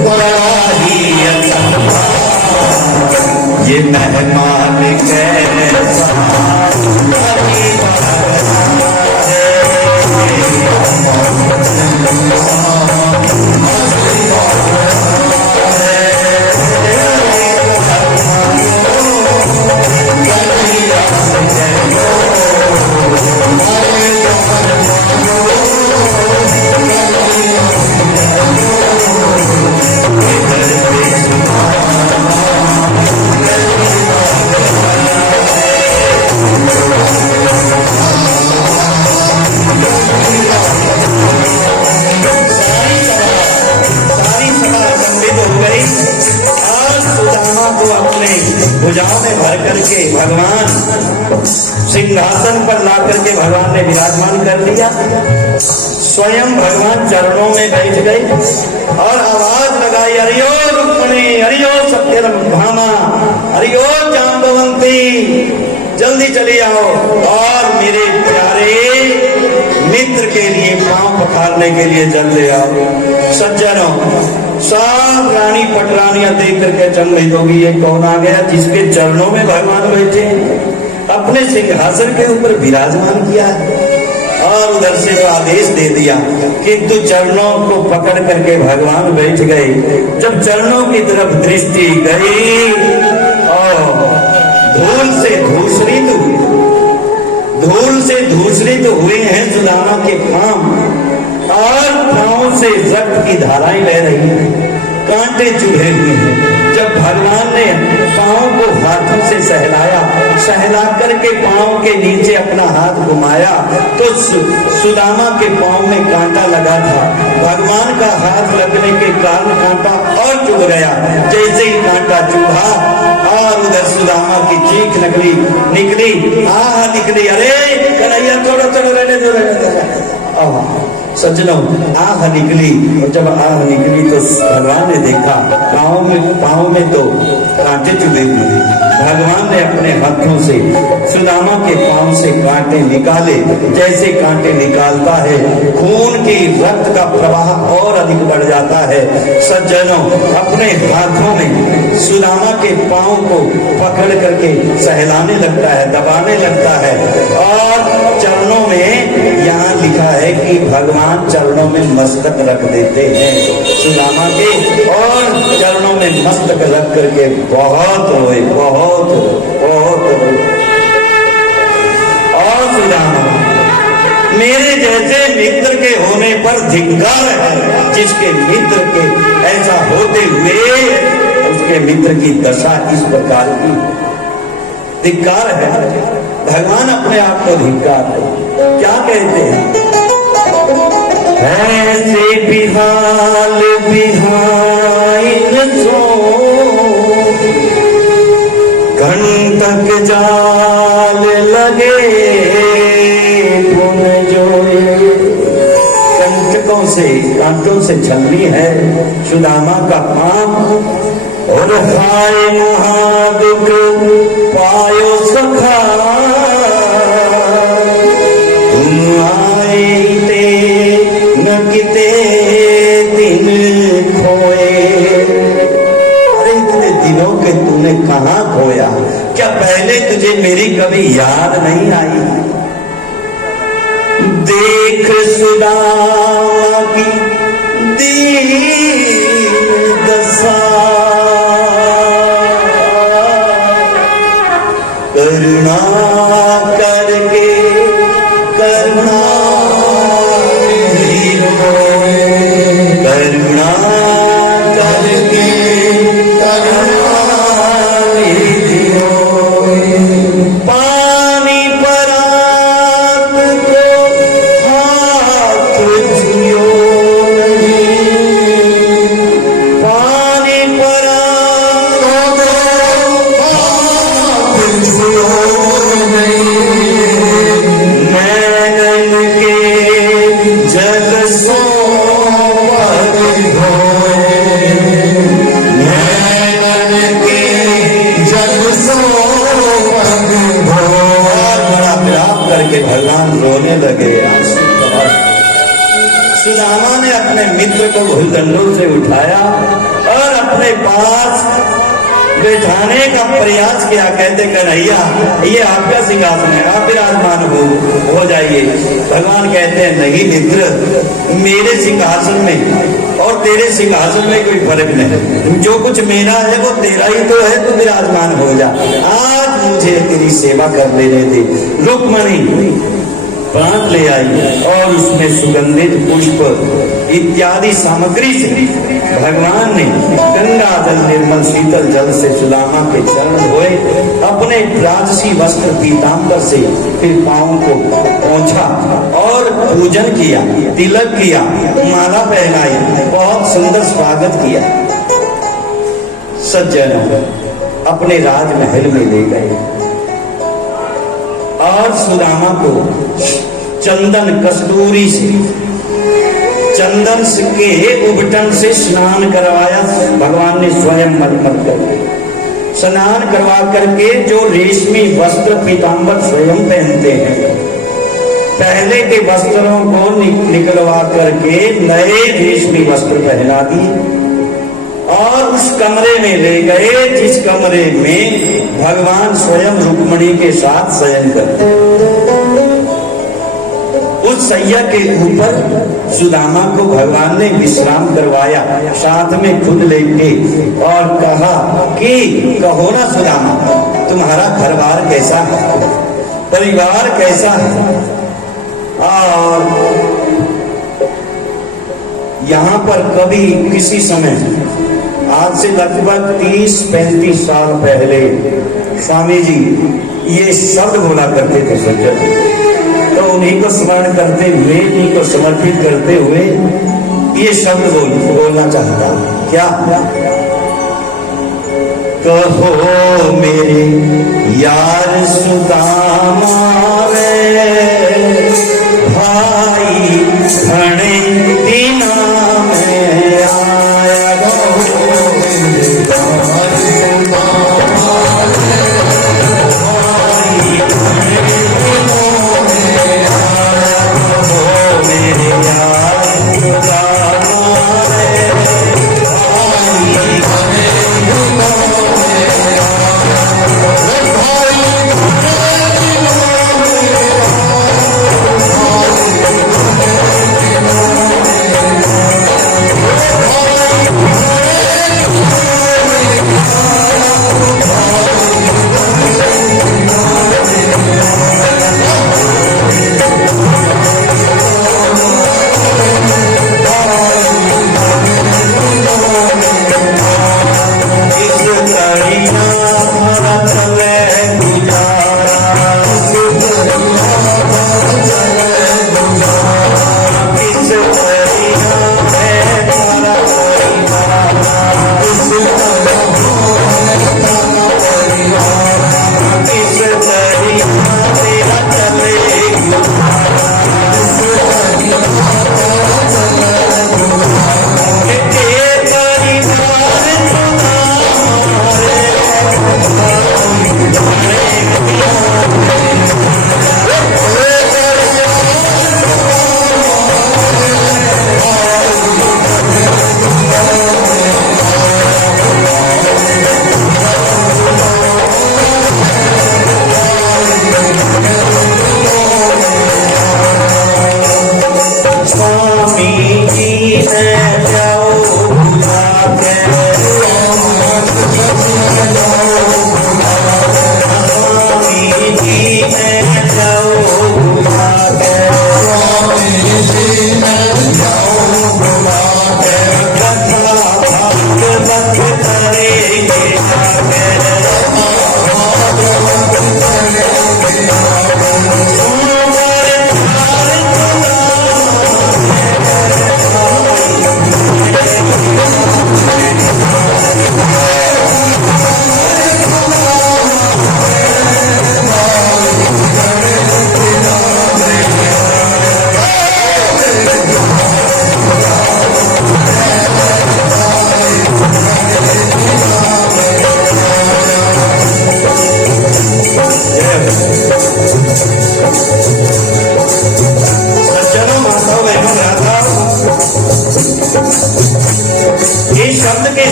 बड़ा ही अचंभा, ये मेहमान कैसा भुजाओं में भर करके भगवान सिंहासन पर ला करके भगवान ने विराजमान कर दिया। स्वयं भगवान चरणों में बैठ गए और आवाज लगाई, हरिओ रुक्मिणी, हरिओ सत्यभामा, हरिओ जाम्बवंती, जल्दी चली आओ और मेरे प्यारे मित्र के लिए पांव पखारने के लिए जल्दी आओ। सज्जनों सब रानी पटरानियां देख करके चंबित होगी, ये कौन आ गया जिसके चरणों में भगवान बैठे, अपने सिंहासन के ऊपर विराजमान किया और उधर से तो आदेश दे दिया, किंतु चरणों को पकड़ करके भगवान बैठ गए। जब चरणों की तरफ दृष्टि गई और धूल से धूसरित हुई, धूल से धूसरित हुए हैं सुदामा के पांव और पांव से रक्त की धाराएं बह रही हैं, कांटे चुभे हुए हैं। जब भगवान ने पांव को हाथों से सहलाया, सहला करके पांव के नीचे अपना हाथ घुमाया तो सुदामा के पांव में कांटा लगा था। भगवान का हाथ लगने के कारण कांटा और चुभ गया। जैसे ही कांटा चुभा और उधर सुदामा की चीख निकली, निकली, अरे कन्हैया थोड़ा रहने दो। सज्जनों आह निकली और जब आह निकली तो भगवान ने देखा पाँव में तो कांटे चुभे हुए। भगवान ने अपने हाथों से सुदामा के पांव से कांटे निकाले, जैसे कांटे निकालता है खून की रक्त का प्रवाह और अधिक बढ़ जाता है। सज्जनों, अपने हाथों में सुदामा के पांव को पकड़ करके सहलाने लगता है, दबाने लगता है, और चरणों में यहाँ लिखा है कि भगवान चरणों में मस्तक रख देते हैं सुदामा के, और चरणों में मस्तक रख करके बहुत रोए, बहुत बहुत रोए। और सुदामा, मेरे जैसे मित्र के होने पर धिक्कार है, जिसके मित्र के ऐसा होते हुए उसके मित्र की दशा इस प्रकार की, धिक्कार है। भगवान अपने आप को धिक्कार है। क्या कहते हैं? ऐसे बिहाल बिहाइन सो घंटक जाल लगे पुन जोए। कंटकों से, कांटों से छलनी है सुदामा का पांव, और हाय महादुख पायो सखा, तुम आए ते न किते दिन खोए। अरे इतने दिनों के तूने कहाँ खोया? क्या पहले तुझे मेरी कभी याद नहीं आई? देख सुदामा की दीन दशा, करुणा करके करुणा करुणा करके करुणा पानी परात को हाथ जियो नहीं, पानी परात को हाथ जियो नहीं, नैनन के जल सो पर धोए, नैनन के जल सो पर धोए। बड़ा विलाप करके भगवान रोने लगे। सुदामा ने अपने मित्र को भूदंडों से उठाया और अपने पास बैठाने का प्रयास किया। कहते कन्हैया, ये आपका सिंहासन है, आप विराजमान हो जाइए। भगवान कहते हैं नहीं मित्र, मेरे सिंहासन में और तेरे सिंहासन में कोई फर्क नहीं, जो कुछ मेरा है वो तेरा ही तो है, तू विराजमान हो जा। आज मुझे तेरी सेवा कर लेने दे। रुक्मणी प्राण ले आई और उसमें सुगंधित पुष्प इत्यादि सामग्री से भगवान ने गंगा जल निर्मल शीतल जल से सुदामा के चरण धोए, अपने राजसी वस्त्र पीतांबर से फिर पांव को पोंछा और पूजन किया, तिलक किया, माला पहनाई, बहुत सुंदर स्वागत किया। सज्जनों, अपने राजमहल में ले गए और सुदामा को चंदन कस्तूरी से, चंदन के उबटन से स्नान करवाया। भगवान ने स्वयं मलमल कर स्नान करवा करके जो रेशमी वस्त्र पीतांबर स्वयं पहनते हैं, पहले के वस्त्रों को निकलवा करके नए रेशमी वस्त्र पहना दिए और उस कमरे में ले गए जिस कमरे में भगवान स्वयं रुक्मणी के साथ शयन करते। उस सैया के ऊपर सुदामा को भगवान ने विश्राम करवाया, साथ में खुद लेके और कहा कि कहो ना सुदामा, तुम्हारा घर बार कैसा है, परिवार कैसा है। और यहाँ पर कभी किसी समय, आज से लगभग 30-35 साल पहले स्वामी जी ये शब्द बोला करते थे सज्जन, तो उन्हीं को स्मरण करते हुए, उन्हीं को समर्पित करते हुए ये शब्द बोलना चाहता हूं। क्या? कहो मेरे यार सुदामा रे, भाई घणे दिना में आया।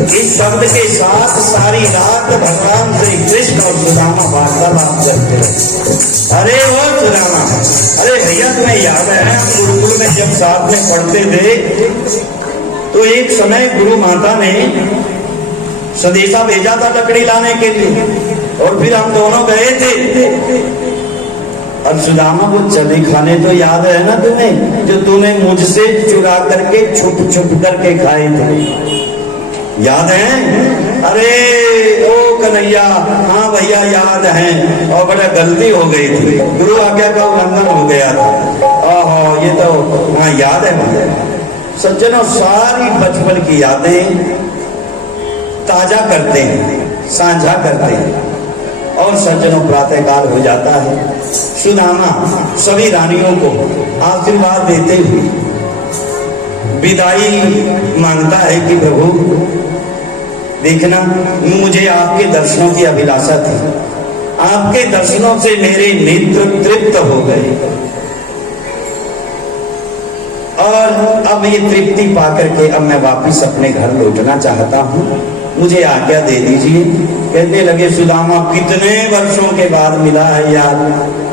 इस शब्द के साथ सारी रात भगवान श्री कृष्ण और सुदामा वार्तालाप करते रहे। अरे वो सुदामा, अरे भैया तुम्हें याद है हम गुरुकुल में जब साथ में पढ़ते थे तो एक समय गुरु माता ने संदेशा भेजा था लकड़ी लाने के लिए और फिर हम दोनों गए थे। अब सुदामा वो चने खाने तो याद है ना तुम्हें, जो तूने मुझसे चुरा करके छुप छुप करके खाए थे, याद है? अरे ओ कन्हैया, हाँ भैया याद है, और बड़ा गलती हो गई थी, गुरु आज्ञा का उल्लंघन हो गया था। ओहो ये तो हाँ याद है मुझे। सज्जनों सारी बचपन की यादें ताजा करते हैं, साझा करते हैं। और सज्जनों प्रातःकाल हो जाता है, सुदामा सभी रानियों को आशीर्वाद देते हुए विदाई मांगता है कि प्रभु देखना, मुझे आपके दर्शनों की अभिलाषा थी, आपके दर्शनों से मेरे नेत्र तृप्त हो गए और अब ये तृप्ति पाकर के अब मैं वापिस अपने घर लौटना चाहता हूँ, मुझे आज्ञा दे दीजिए। कहने लगे सुदामा कितने वर्षों के बाद मिला है यार,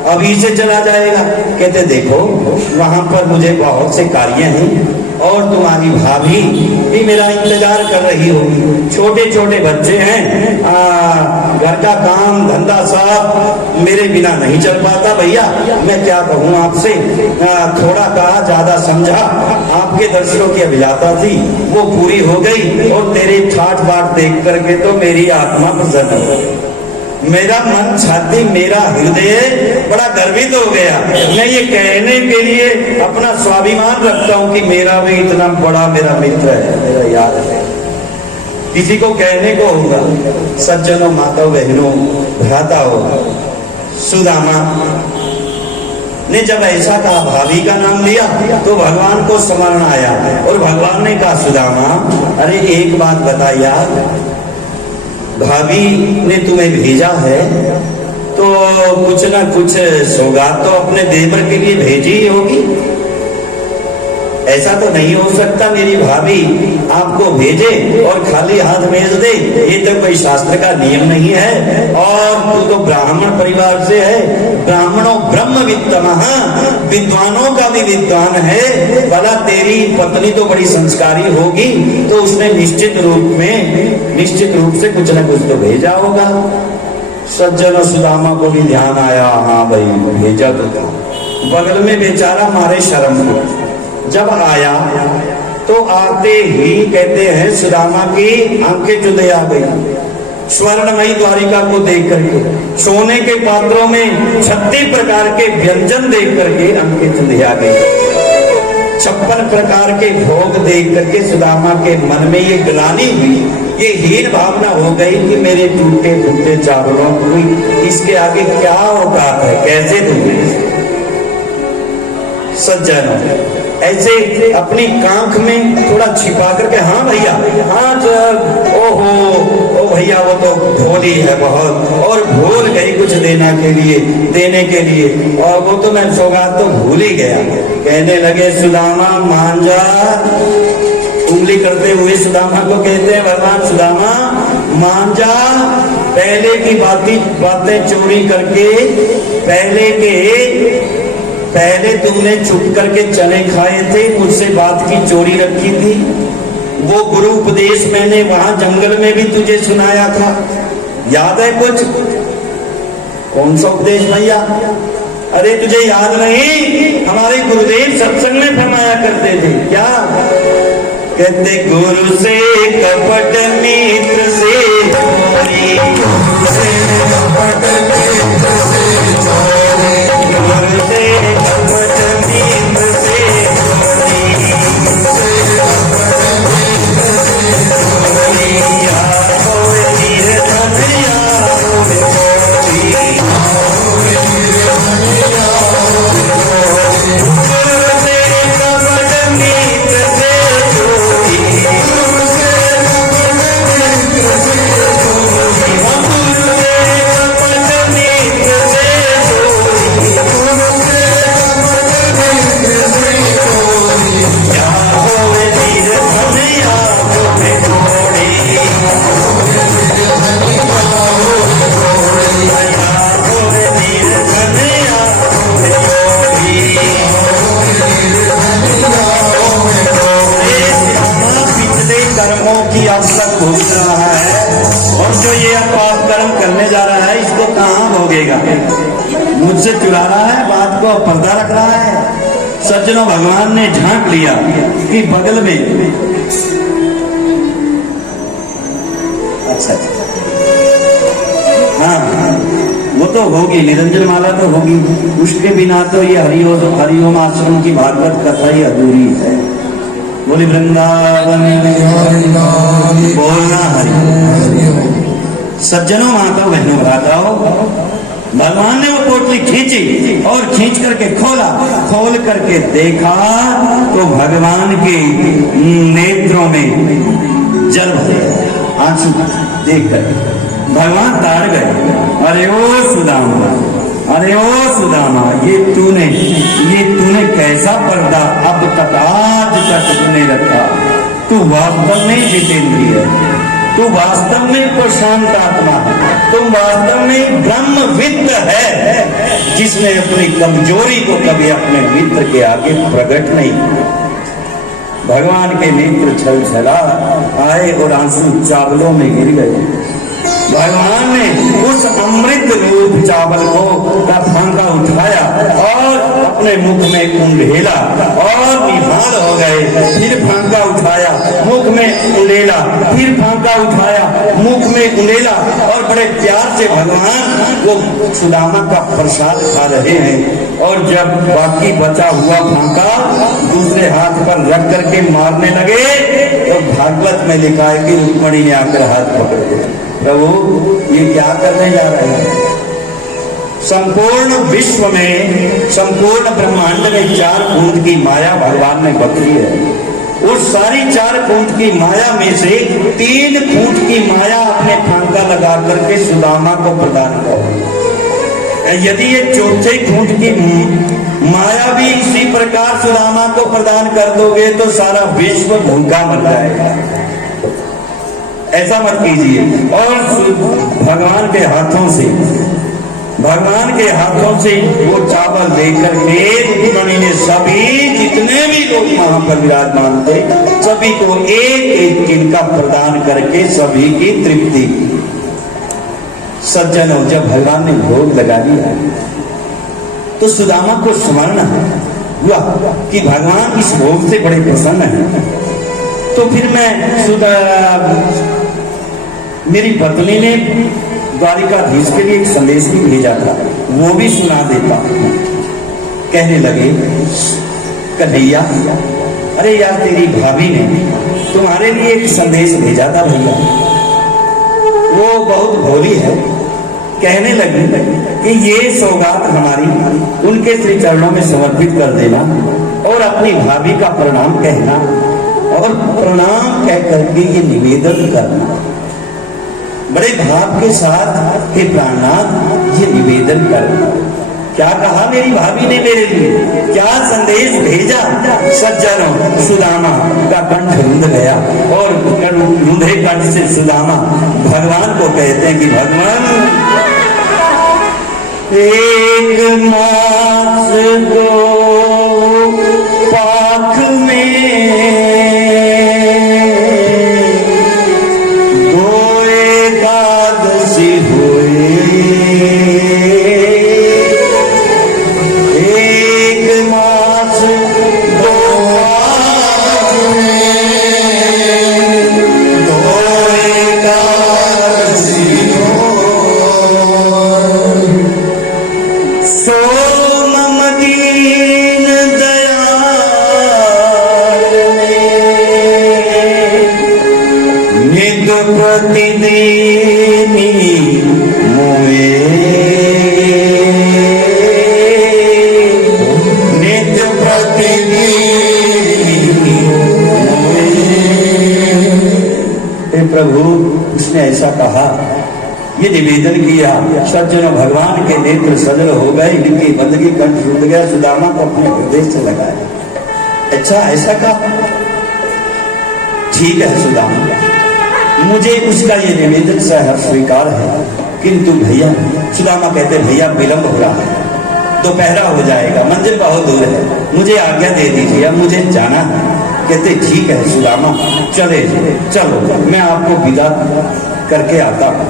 अभी से चला जाएगा? कहते देखो वहां पर मुझे बहुत से कार्य हैं और तुम्हारी भाभी भी मेरा इंतजार कर रही होगी, छोटे छोटे बच्चे हैं, घर का काम धंधा सब मेरे बिना नहीं चल पाता भैया, मैं क्या कहूँ आपसे, थोड़ा कहा ज्यादा समझा, आपके दर्शनों की अभिलाषा थी वो पूरी हो गई और तेरे ठाठ बाट देख करके तो मेरी आत्मा प्रसन्न हो गई, मेरा मन छाती मेरा हृदय बड़ा गर्वित हो गया। मैं ये कहने के लिए अपना स्वाभिमान रखता हूँ कि मेरा भी इतना बड़ा मेरा मित्र है, मेरा यार है, किसी को कहने को होगा। सज्जनों माताओं बहनों भ्राताओं, सुदामा ने जब ऐसा कहा, भाभी का नाम लिया तो भगवान को स्मरण आया और भगवान ने कहा सुदामा अरे एक बात बता यार, भाभी ने तुम्हें भेजा है तो कुछ ना कुछ सौगात तो अपने देवर के लिए भेजी ही होगी, ऐसा तो नहीं हो सकता मेरी भाभी आपको भेजे और खाली हाथ भेज दे, ये तो कोई शास्त्र का नियम नहीं है। और तू तो ब्राह्मण परिवार से है, ब्राह्मणों ब्रह्म विद्वान, विद्वानों का भी विद्वान है, भला तेरी पत्नी तो बड़ी संस्कारी होगी तो उसने निश्चित रूप से कुछ न कुछ तो भेजा होगा। सज्जनों सुदामा को भी ध्यान आया, हाँ भाई भेजा तो था, बगल में बेचारा मारे शर्म को जब आया तो आते ही कहते हैं सुदामा की आंखें चुंधे आ गई, स्वर्णमयी द्वारिका को देख करके, सोने के पात्रों में 36 प्रकार के व्यंजन देख करके आंखें चुंधे आ गई, 56 प्रकार के भोग देख करके सुदामा के मन में ये ग्लानि हुई, ये हीन भावना हो गई कि मेरे टूटे फूटे चावलों की इसके आगे क्या औकात है, कैसे दूंगे। सज्जनों ऐसे अपनी कांख में थोड़ा छिपा करके, हाँ भैया हाँ ओहो ओ भैया वो तो भोली है बहुत और भूल गई कुछ देने के लिए और वो तो मैं सौगात तो भूल ही गया। कहने लगे सुदामा मान जा, उंगली करते हुए सुदामा को कहते हैं भगवान सुदामा मान जा, पहले की बातें चोरी करके, पहले तुमने छुप करके चने खाए थे, मुझसे बात की चोरी रखी थी, वो गुरु उपदेश मैंने वहां जंगल में भी तुझे सुनाया था, याद है कुछ? कौन सा उपदेश भैया? अरे तुझे याद नहीं? हमारे गुरुदेव सत्संग में फरमाया करते थे, क्या कहते? गुरु से कपट मित्र से चोरी, गुरु से कपट मित्र से चोरी, गुरु से कपट मित्र से चोरी, यारो तीर्थन यारो चोरी, गुरु से कपट मित्र से चोरी, मुझसे चुरा रहा है बात को, पर्दा रख रहा है। सज्जनों, भगवान ने झांक लिया कि बगल में, अच्छा हाँ, वो तो होगी, निरंजन माला तो होगी, उसके बिना तो ये हरिओम आश्रम की भागवत कथा ही अधूरी है। बोली वृंदावन, बोलना हरि। सज्जनों, माताओं, बहनों, भ्राताओं, भगवान ने वो पोटली खींची और खींच करके खोल करके देखा तो भगवान के नेत्रों में जल भरे, आंसू देख कर भगवान ताड़ गए। अरे ओ सुदामा, अरे ओ सुदामा, ये तूने कैसा पर्दा अब तक आज तक तूने रखा? तू वास्तव में जितेंद्रिय है, तू वास्तव में तो शांत आत्मा है, तुम वास्तव में ब्रह्मविद्ध है, जिसने अपनी कमजोरी को कभी अपने मित्र के आगे प्रकट नहीं किया। भगवान के नेत्र छल छला आए और आंसू चावलों में गिर गए। भगवान ने उस अमृत रूप चावल को का फांका उठाया और अपने मुख में उंडेला और निहाल हो गए। फिर फांका उठाया, मुख में उंडेला, फिर फांका उठाया, मुख में उंडेला और बड़े प्यार से भगवान वो सुदामा का प्रसाद खा रहे हैं। और जब बाकी बचा हुआ फांका दूसरे हाथ पर रख करके मारने लगे तो भागवत में लिखा है कि रुक्मणी ने आकर हाथ पकड़ लिया। प्रभु, ये क्या करने जा रहे हैं? संपूर्ण विश्व में, संपूर्ण ब्रह्मांड में 4 कूद की माया भगवान ने बख्शी है। उस सारी 4 कूद की माया में से 3 कूद की माया अपने फांका लगा करके सुदामा को प्रदान करो। यदि ये 4 कूद की माया भी इसी प्रकार सुदामा को प्रदान कर दोगे तो सारा विश्व भूखा मर जाएगा। ऐसा मत कीजिए। और भगवान के हाथों से वो चावल देकर के रुक्मिणी ने सभी जितने भी लोग वहां पर विराजमान थे सभी को एक तिनका प्रदान करके सभी की तृप्ति। सज्जनों, जब भगवान ने भोग लगा दिया तो सुदामा को स्मरण हुआ कि भगवान इस भोग से बड़े प्रसन्न हैं। तो फिर मेरी पत्नी ने द्वारिकाधीश के लिए एक संदेश भी भेजा था, वो भी सुना देता। कहने लगे, कन्हैया, अरे यार, तेरी भाभी ने तुम्हारे लिए एक संदेश भेजा था भैया, वो बहुत भोली है। कहने लगी कि ये सौगात हमारी उनके श्री चरणों में समर्पित कर देना और अपनी भाभी का प्रणाम कहना और प्रणाम कह करके ये निवेदन करना। बड़े भाव के साथ हे प्राणनाथ, ये निवेदन करना। क्या कहा मेरी भाभी ने मेरे लिए, क्या संदेश भेजा? सज्जनों, सुदामा का कंठ रुंध गया और रुंधे कंठ से सुदामा भगवान को कहते हैं कि भगवान, एक मास 2 पाख में 2 एकादशी हुए, एक मास 2 पाख में 2 एकादशी प्रतिदिनी मोए, नित्य प्रतिदिनी मोए। हे प्रभु, उसने ऐसा कहा, ये निवेदन किया। सज्जनों, भगवान के नेत्र सजल हो गए, इनकी बंदगी कंठ रुंध गया, सुदामा को अपने हृदय से लगाया। अच्छा, ऐसा कहा, ठीक है सुदामा, मुझे उसका ये निवेदन सहर्ष स्वीकार है, किंतु भैया, सुदामा कहते, भैया विलंब हो रहा है, दोपहरा हो जाएगा, मंजिल बहुत दूर है, मुझे आज्ञा दे दीजिए, अब मुझे जाना है। कहते ठीक है सुदामा, चले चलो मैं आपको विदा करके आता हूं।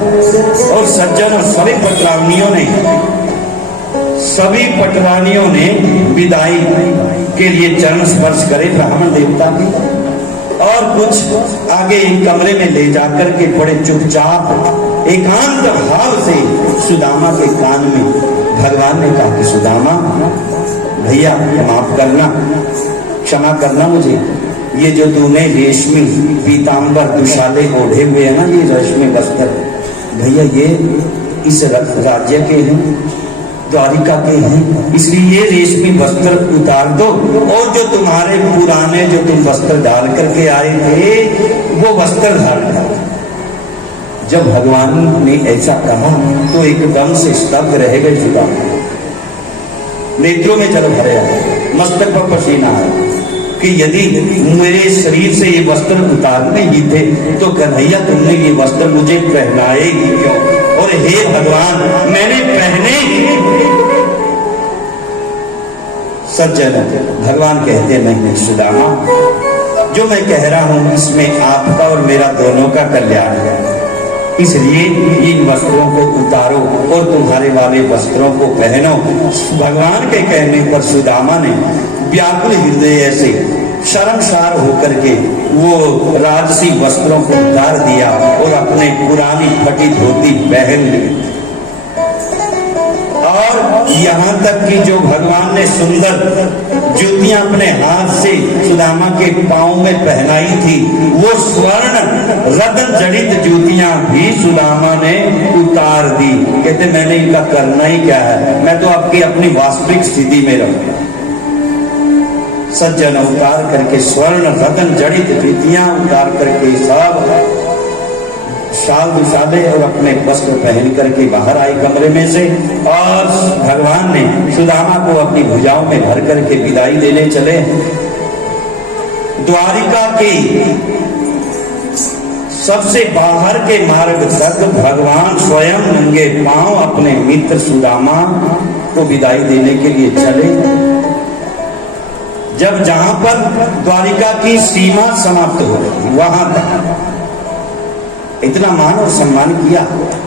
और सज्जन और सभी पटवानियों ने विदाई के लिए चरण स्पर्श करे ब्राह्मण देवता की, और कुछ आगे एक कमरे में ले जाकर के बड़े चुपचाप एकांत भाव से सुदामा के कान में भगवान ने कहा कि सुदामा भैया माफ करना, क्षमा करना मुझे, ये जो तूने रेशमी पीतांबर दुशाले ओढ़े हुए हैं ना, ये रेशमी वस्त्र भैया ये इस राज्य के हैं, द्वारिका के हैं, इसलिए ये रेशमी वस्त्र उतार दो, और जो तुम्हारे पुराने जो तुम वस्त्र डाल करके आए थे वो वस्त्र धारण कर। जब भगवान ने ऐसा कहा तो एकदम से स्तब्ध रह गए सुदामा, नेत्रों में जल भरे आए, मस्तक पर पसीना आया कि यदि मेरे शरीर से ये वस्त्र उतारने ही थे तो कन्हैया तुमने ये वस्त्र मुझे पहनाए ही क्यों, और हे भगवान मैंने पहने ही। सज्जन भगवान कहते नहीं सुदामा, जो मैं कह रहा हूं इसमें आपका और मेरा दोनों का कल्याण है, इसलिए इन वस्त्रों को उतारो और तुम्हारे वाले वस्त्रों को पहनो। भगवान के कहने पर सुदामा ने व्याकुल हृदय से शर्मसार होकर के वो राजसी वस्त्रों को उतार दिया और अपने पुरानी फटी धोती पहन ली। और यहाँ तक कि जो भगवान ने सुंदर जूतियां अपने हाथ से सुदामा के पांव में पहनाई थी, वो स्वर्ण रत्न जड़ित जूतियां भी सुदामा ने उतार दी। कहते मैंने इनका करना ही क्या है, मैं तो आपकी अपनी वास्तविक स्थिति में रहूं। सज्जन उतार करके स्वर्ण रत्न जड़ित जूतियां उतार करके सब शाल दुशाले और अपने वस्त्र पहन करके बाहर आए कमरे में से, और भगवान ने सुदामा को अपनी भुजाओं में भर करके विदाई देने चले। द्वारिका के सबसे बाहर के मार्ग तक भगवान स्वयं नंगे पांव अपने मित्र सुदामा को विदाई देने के लिए चले। जब जहां पर द्वारिका की सीमा समाप्त हो गई वहां तक इतना मान और सम्मान किया,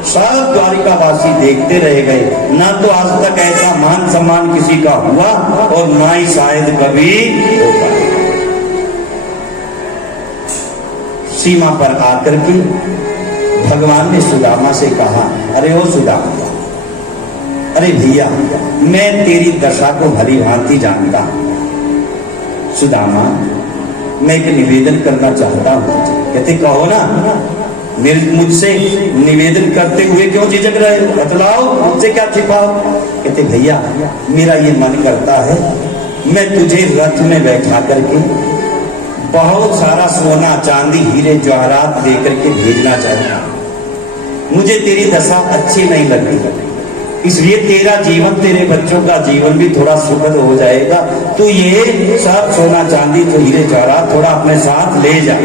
सब द्वारिकावासी देखते रह गए। ना तो आज तक ऐसा मान सम्मान किसी का हुआ और ना ही शायद कभी होगा। सीमा पर आकर के भगवान ने सुदामा से कहा, अरे ओ सुदामा, अरे भैया मैं तेरी दशा को भली भांति जानता हूं। सुदामा मैं एक निवेदन करना चाहता हूं। कहते कहो ना, मुझसे निवेदन करते हुए क्यों झिझक रहे हो, बतलाओ मुझसे क्या छिपाओ। कहते भैया मेरा ये मन करता है मैं तुझे रथ में बैठा करके बहुत सारा सोना चांदी हीरे जवाहरात दे करके भेजना चाहता हूं। मुझे तेरी दशा अच्छी नहीं लगती, इसलिए तेरा जीवन तेरे बच्चों का जीवन भी थोड़ा सुखद हो जाएगा। तू ये सब सोना चांदी तो हीरे जवाहरात थोड़ा अपने साथ ले जा।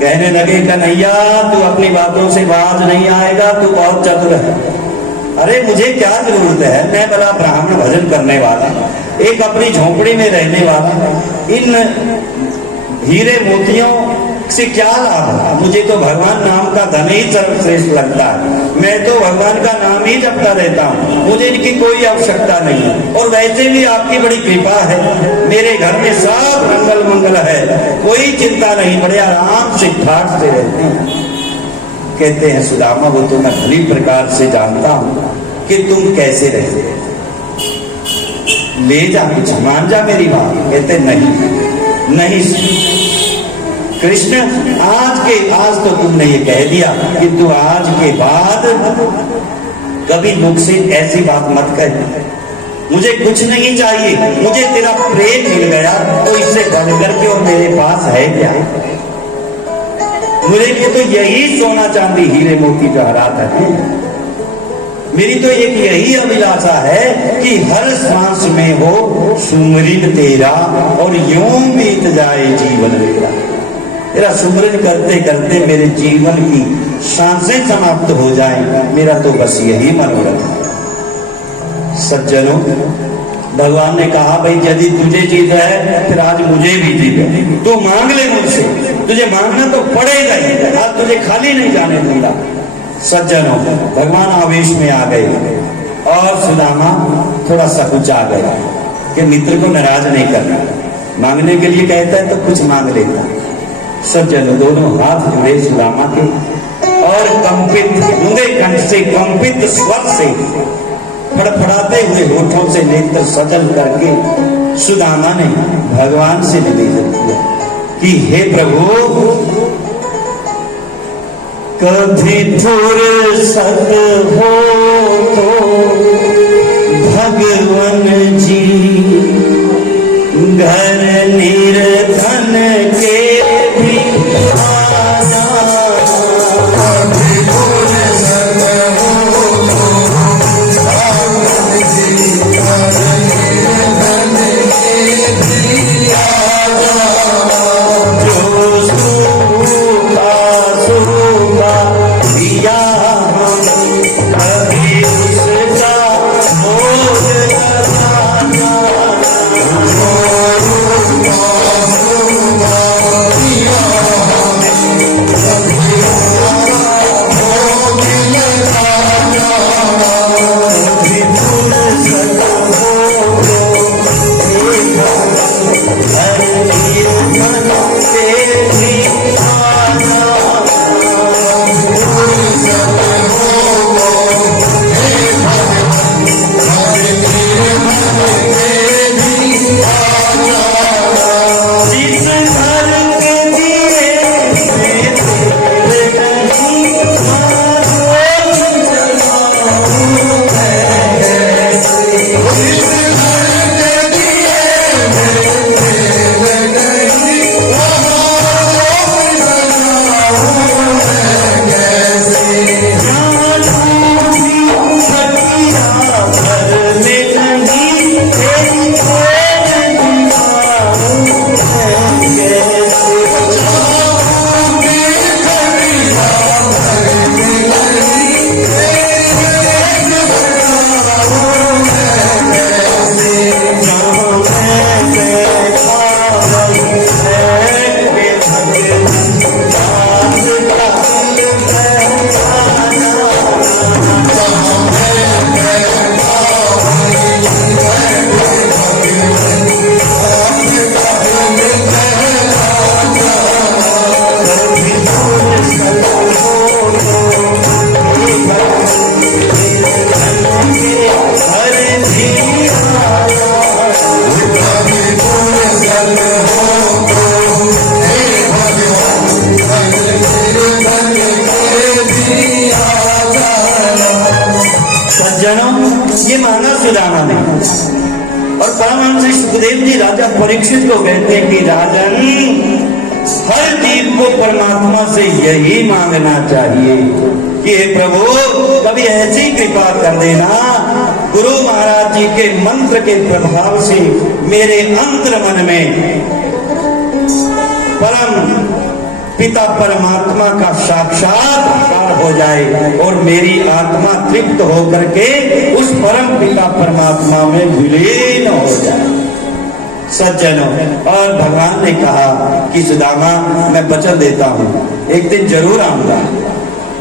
कहने लगे कन्हैया तू अपनी बातों से बाज नहीं आएगा, तू बहुत चतुर है। अरे मुझे क्या जरूरत है, मैं बड़ा ब्राह्मण भजन करने वाला, एक अपनी झोंपड़ी में रहने वाला, इन हीरे मोतियों से क्या लाभ है। मुझे तो भगवान नाम का धन ही सर्वश्रेष्ठ लगता है, मैं तो भगवान का नाम ही जपता रहता हूँ, मुझे इनकी कोई आवश्यकता नहीं। और वैसे भी आपकी बड़ी कृपा है, मेरे घर में सब मंगल मंगल है, कोई चिंता नहीं, बड़े आराम से ठाट से रहते हैं। कहते हैं सुदामा वो तो मैं भली प्रकार से जानता हूँ कि तुम कैसे रहते, ले जा कुछ मान जा मेरी बात। कहते नहीं कृष्ण आज तो तुमने ये कह दिया कि तू आज के बाद कभी मुख से ऐसी बात मत कह। मुझे कुछ नहीं चाहिए, मुझे तेरा प्रेम मिल गया तो इससे बढ़कर के और मेरे पास है क्या। मुझे तो यही सोना चांदी हीरे मोती जवाहरात है। मेरी तो एक यही अभिलाषा है कि हर सांस में हो सुमरिन तेरा और यूं बीत जाए जीवन मेरा। तेरा सुमरन करते करते मेरे जीवन की सांसें समाप्त हो जाएं, मेरा तो बस यही मनोरथ है। सज्जनों भगवान ने कहा भाई यदि तुझे जीत है फिर आज मुझे भी जीत है, तू मांग ले मुझसे, तुझे मांगना तो पड़ेगा ही, आज तुझे खाली नहीं जाने दूंगा। सज्जनों, भगवान आवेश में आ गए और सुदामा थोड़ा सकुचा गया कि मित्र को नाराज नहीं करना, मांगने के लिए कहता है तो कुछ मांग लेता। सज्जनों, दोनों हाथ जुड़े सुदामा के और कंपित गूंगे कंठ से, कंपित स्वर से, फड़फड़ाते हुए होठों से नेत्र सजल करके सुदामा ने भगवान से निवेदन किया कि हे प्रभु, कभी फुर्सत हो तो भगवान जी घर निर्धन के भी आना। सुदामा ने। और परमहंस श्री सुखदेव जी राजा परीक्षित को कहते हैं कि राजन, हर जीव को परमात्मा से यही मांगना चाहिए कि हे प्रभु, कभी ऐसी कृपा कर देना, गुरु महाराज जी के मंत्र के प्रभाव से मेरे अंतर मन में परम पिता परमात्मा का साक्षात्कार हो जाए और मेरी आत्मा तृप्त होकर के उस परम पिता परमात्मा में विलीन हो जाए। सज्जनों, और भगवान ने कहा कि सुदामा, मैं वचन देता हूँ एक दिन जरूर आऊंगा।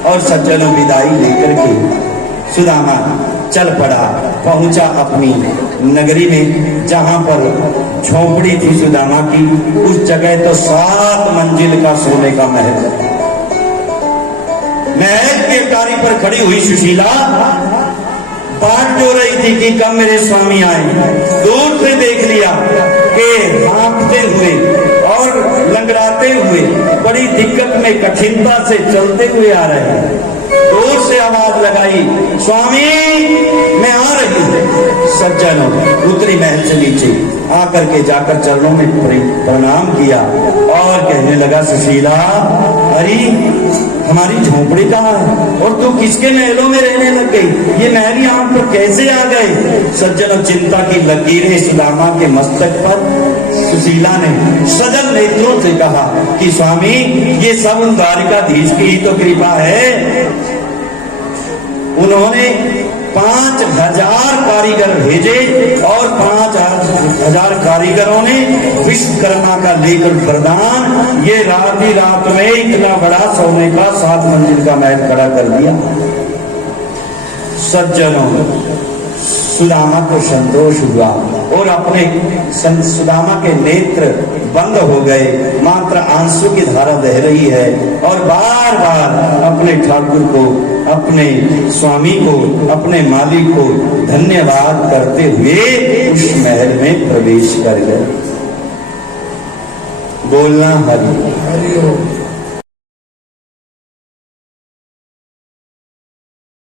और सज्जनों, विदाई लेकर के सुदामा चल पड़ा, पहुंचा अपनी नगरी में जहां पर झोपड़ी थी सुदामा की। उस जगह तो 7 मंजिल का सोने का महल। महल के अटारी पर खड़ी हुई सुशीला बाट जो रही थी कि कब मेरे स्वामी आए। दूर से देख लिया कि हाँफते हुए और लंगड़ाते हुए, बड़ी दिक्कत में कठिनता से चलते हुए आ रहे हैं। दूर से आवाज लगाई, स्वामी मैं आ रही हूँ। सज्जनों, उतरी महल से नीचे आकर के जाकर चरणों में प्रणाम किया और कहने लगा, सुशीला, अरे हमारी झोपड़ी कहाँ है और तू किसके महलों में रहने लग गई? ये महल यहाँ पर कैसे आ गए? सज्जनों, चिंता की लकीरें सुदामा के मस्तक पर। सुशीला ने सजल नेत्रों से कहा कि स्वामी, ये सब उन द्वारिकाधीश की ही तो कृपा है। उन्होंने 5,000 कारीगर भेजे और 5,000 कारीगरों ने विश्वकर्मा का लेकर वरदान ये रात ही रात में इतना बड़ा सोने का 7 मंजिल का महल खड़ा कर दिया। सज्जनों, सुदामा को संतोष हुआ और अपने सुदामा के नेत्र बंद हो गए, मात्र आंसू की धारा बह रही है और बार बार अपने ठाकुर को, अपने स्वामी को, अपने मालिक को धन्यवाद करते हुए उस महल में प्रवेश कर गए। बोलना हरि हरि ओम।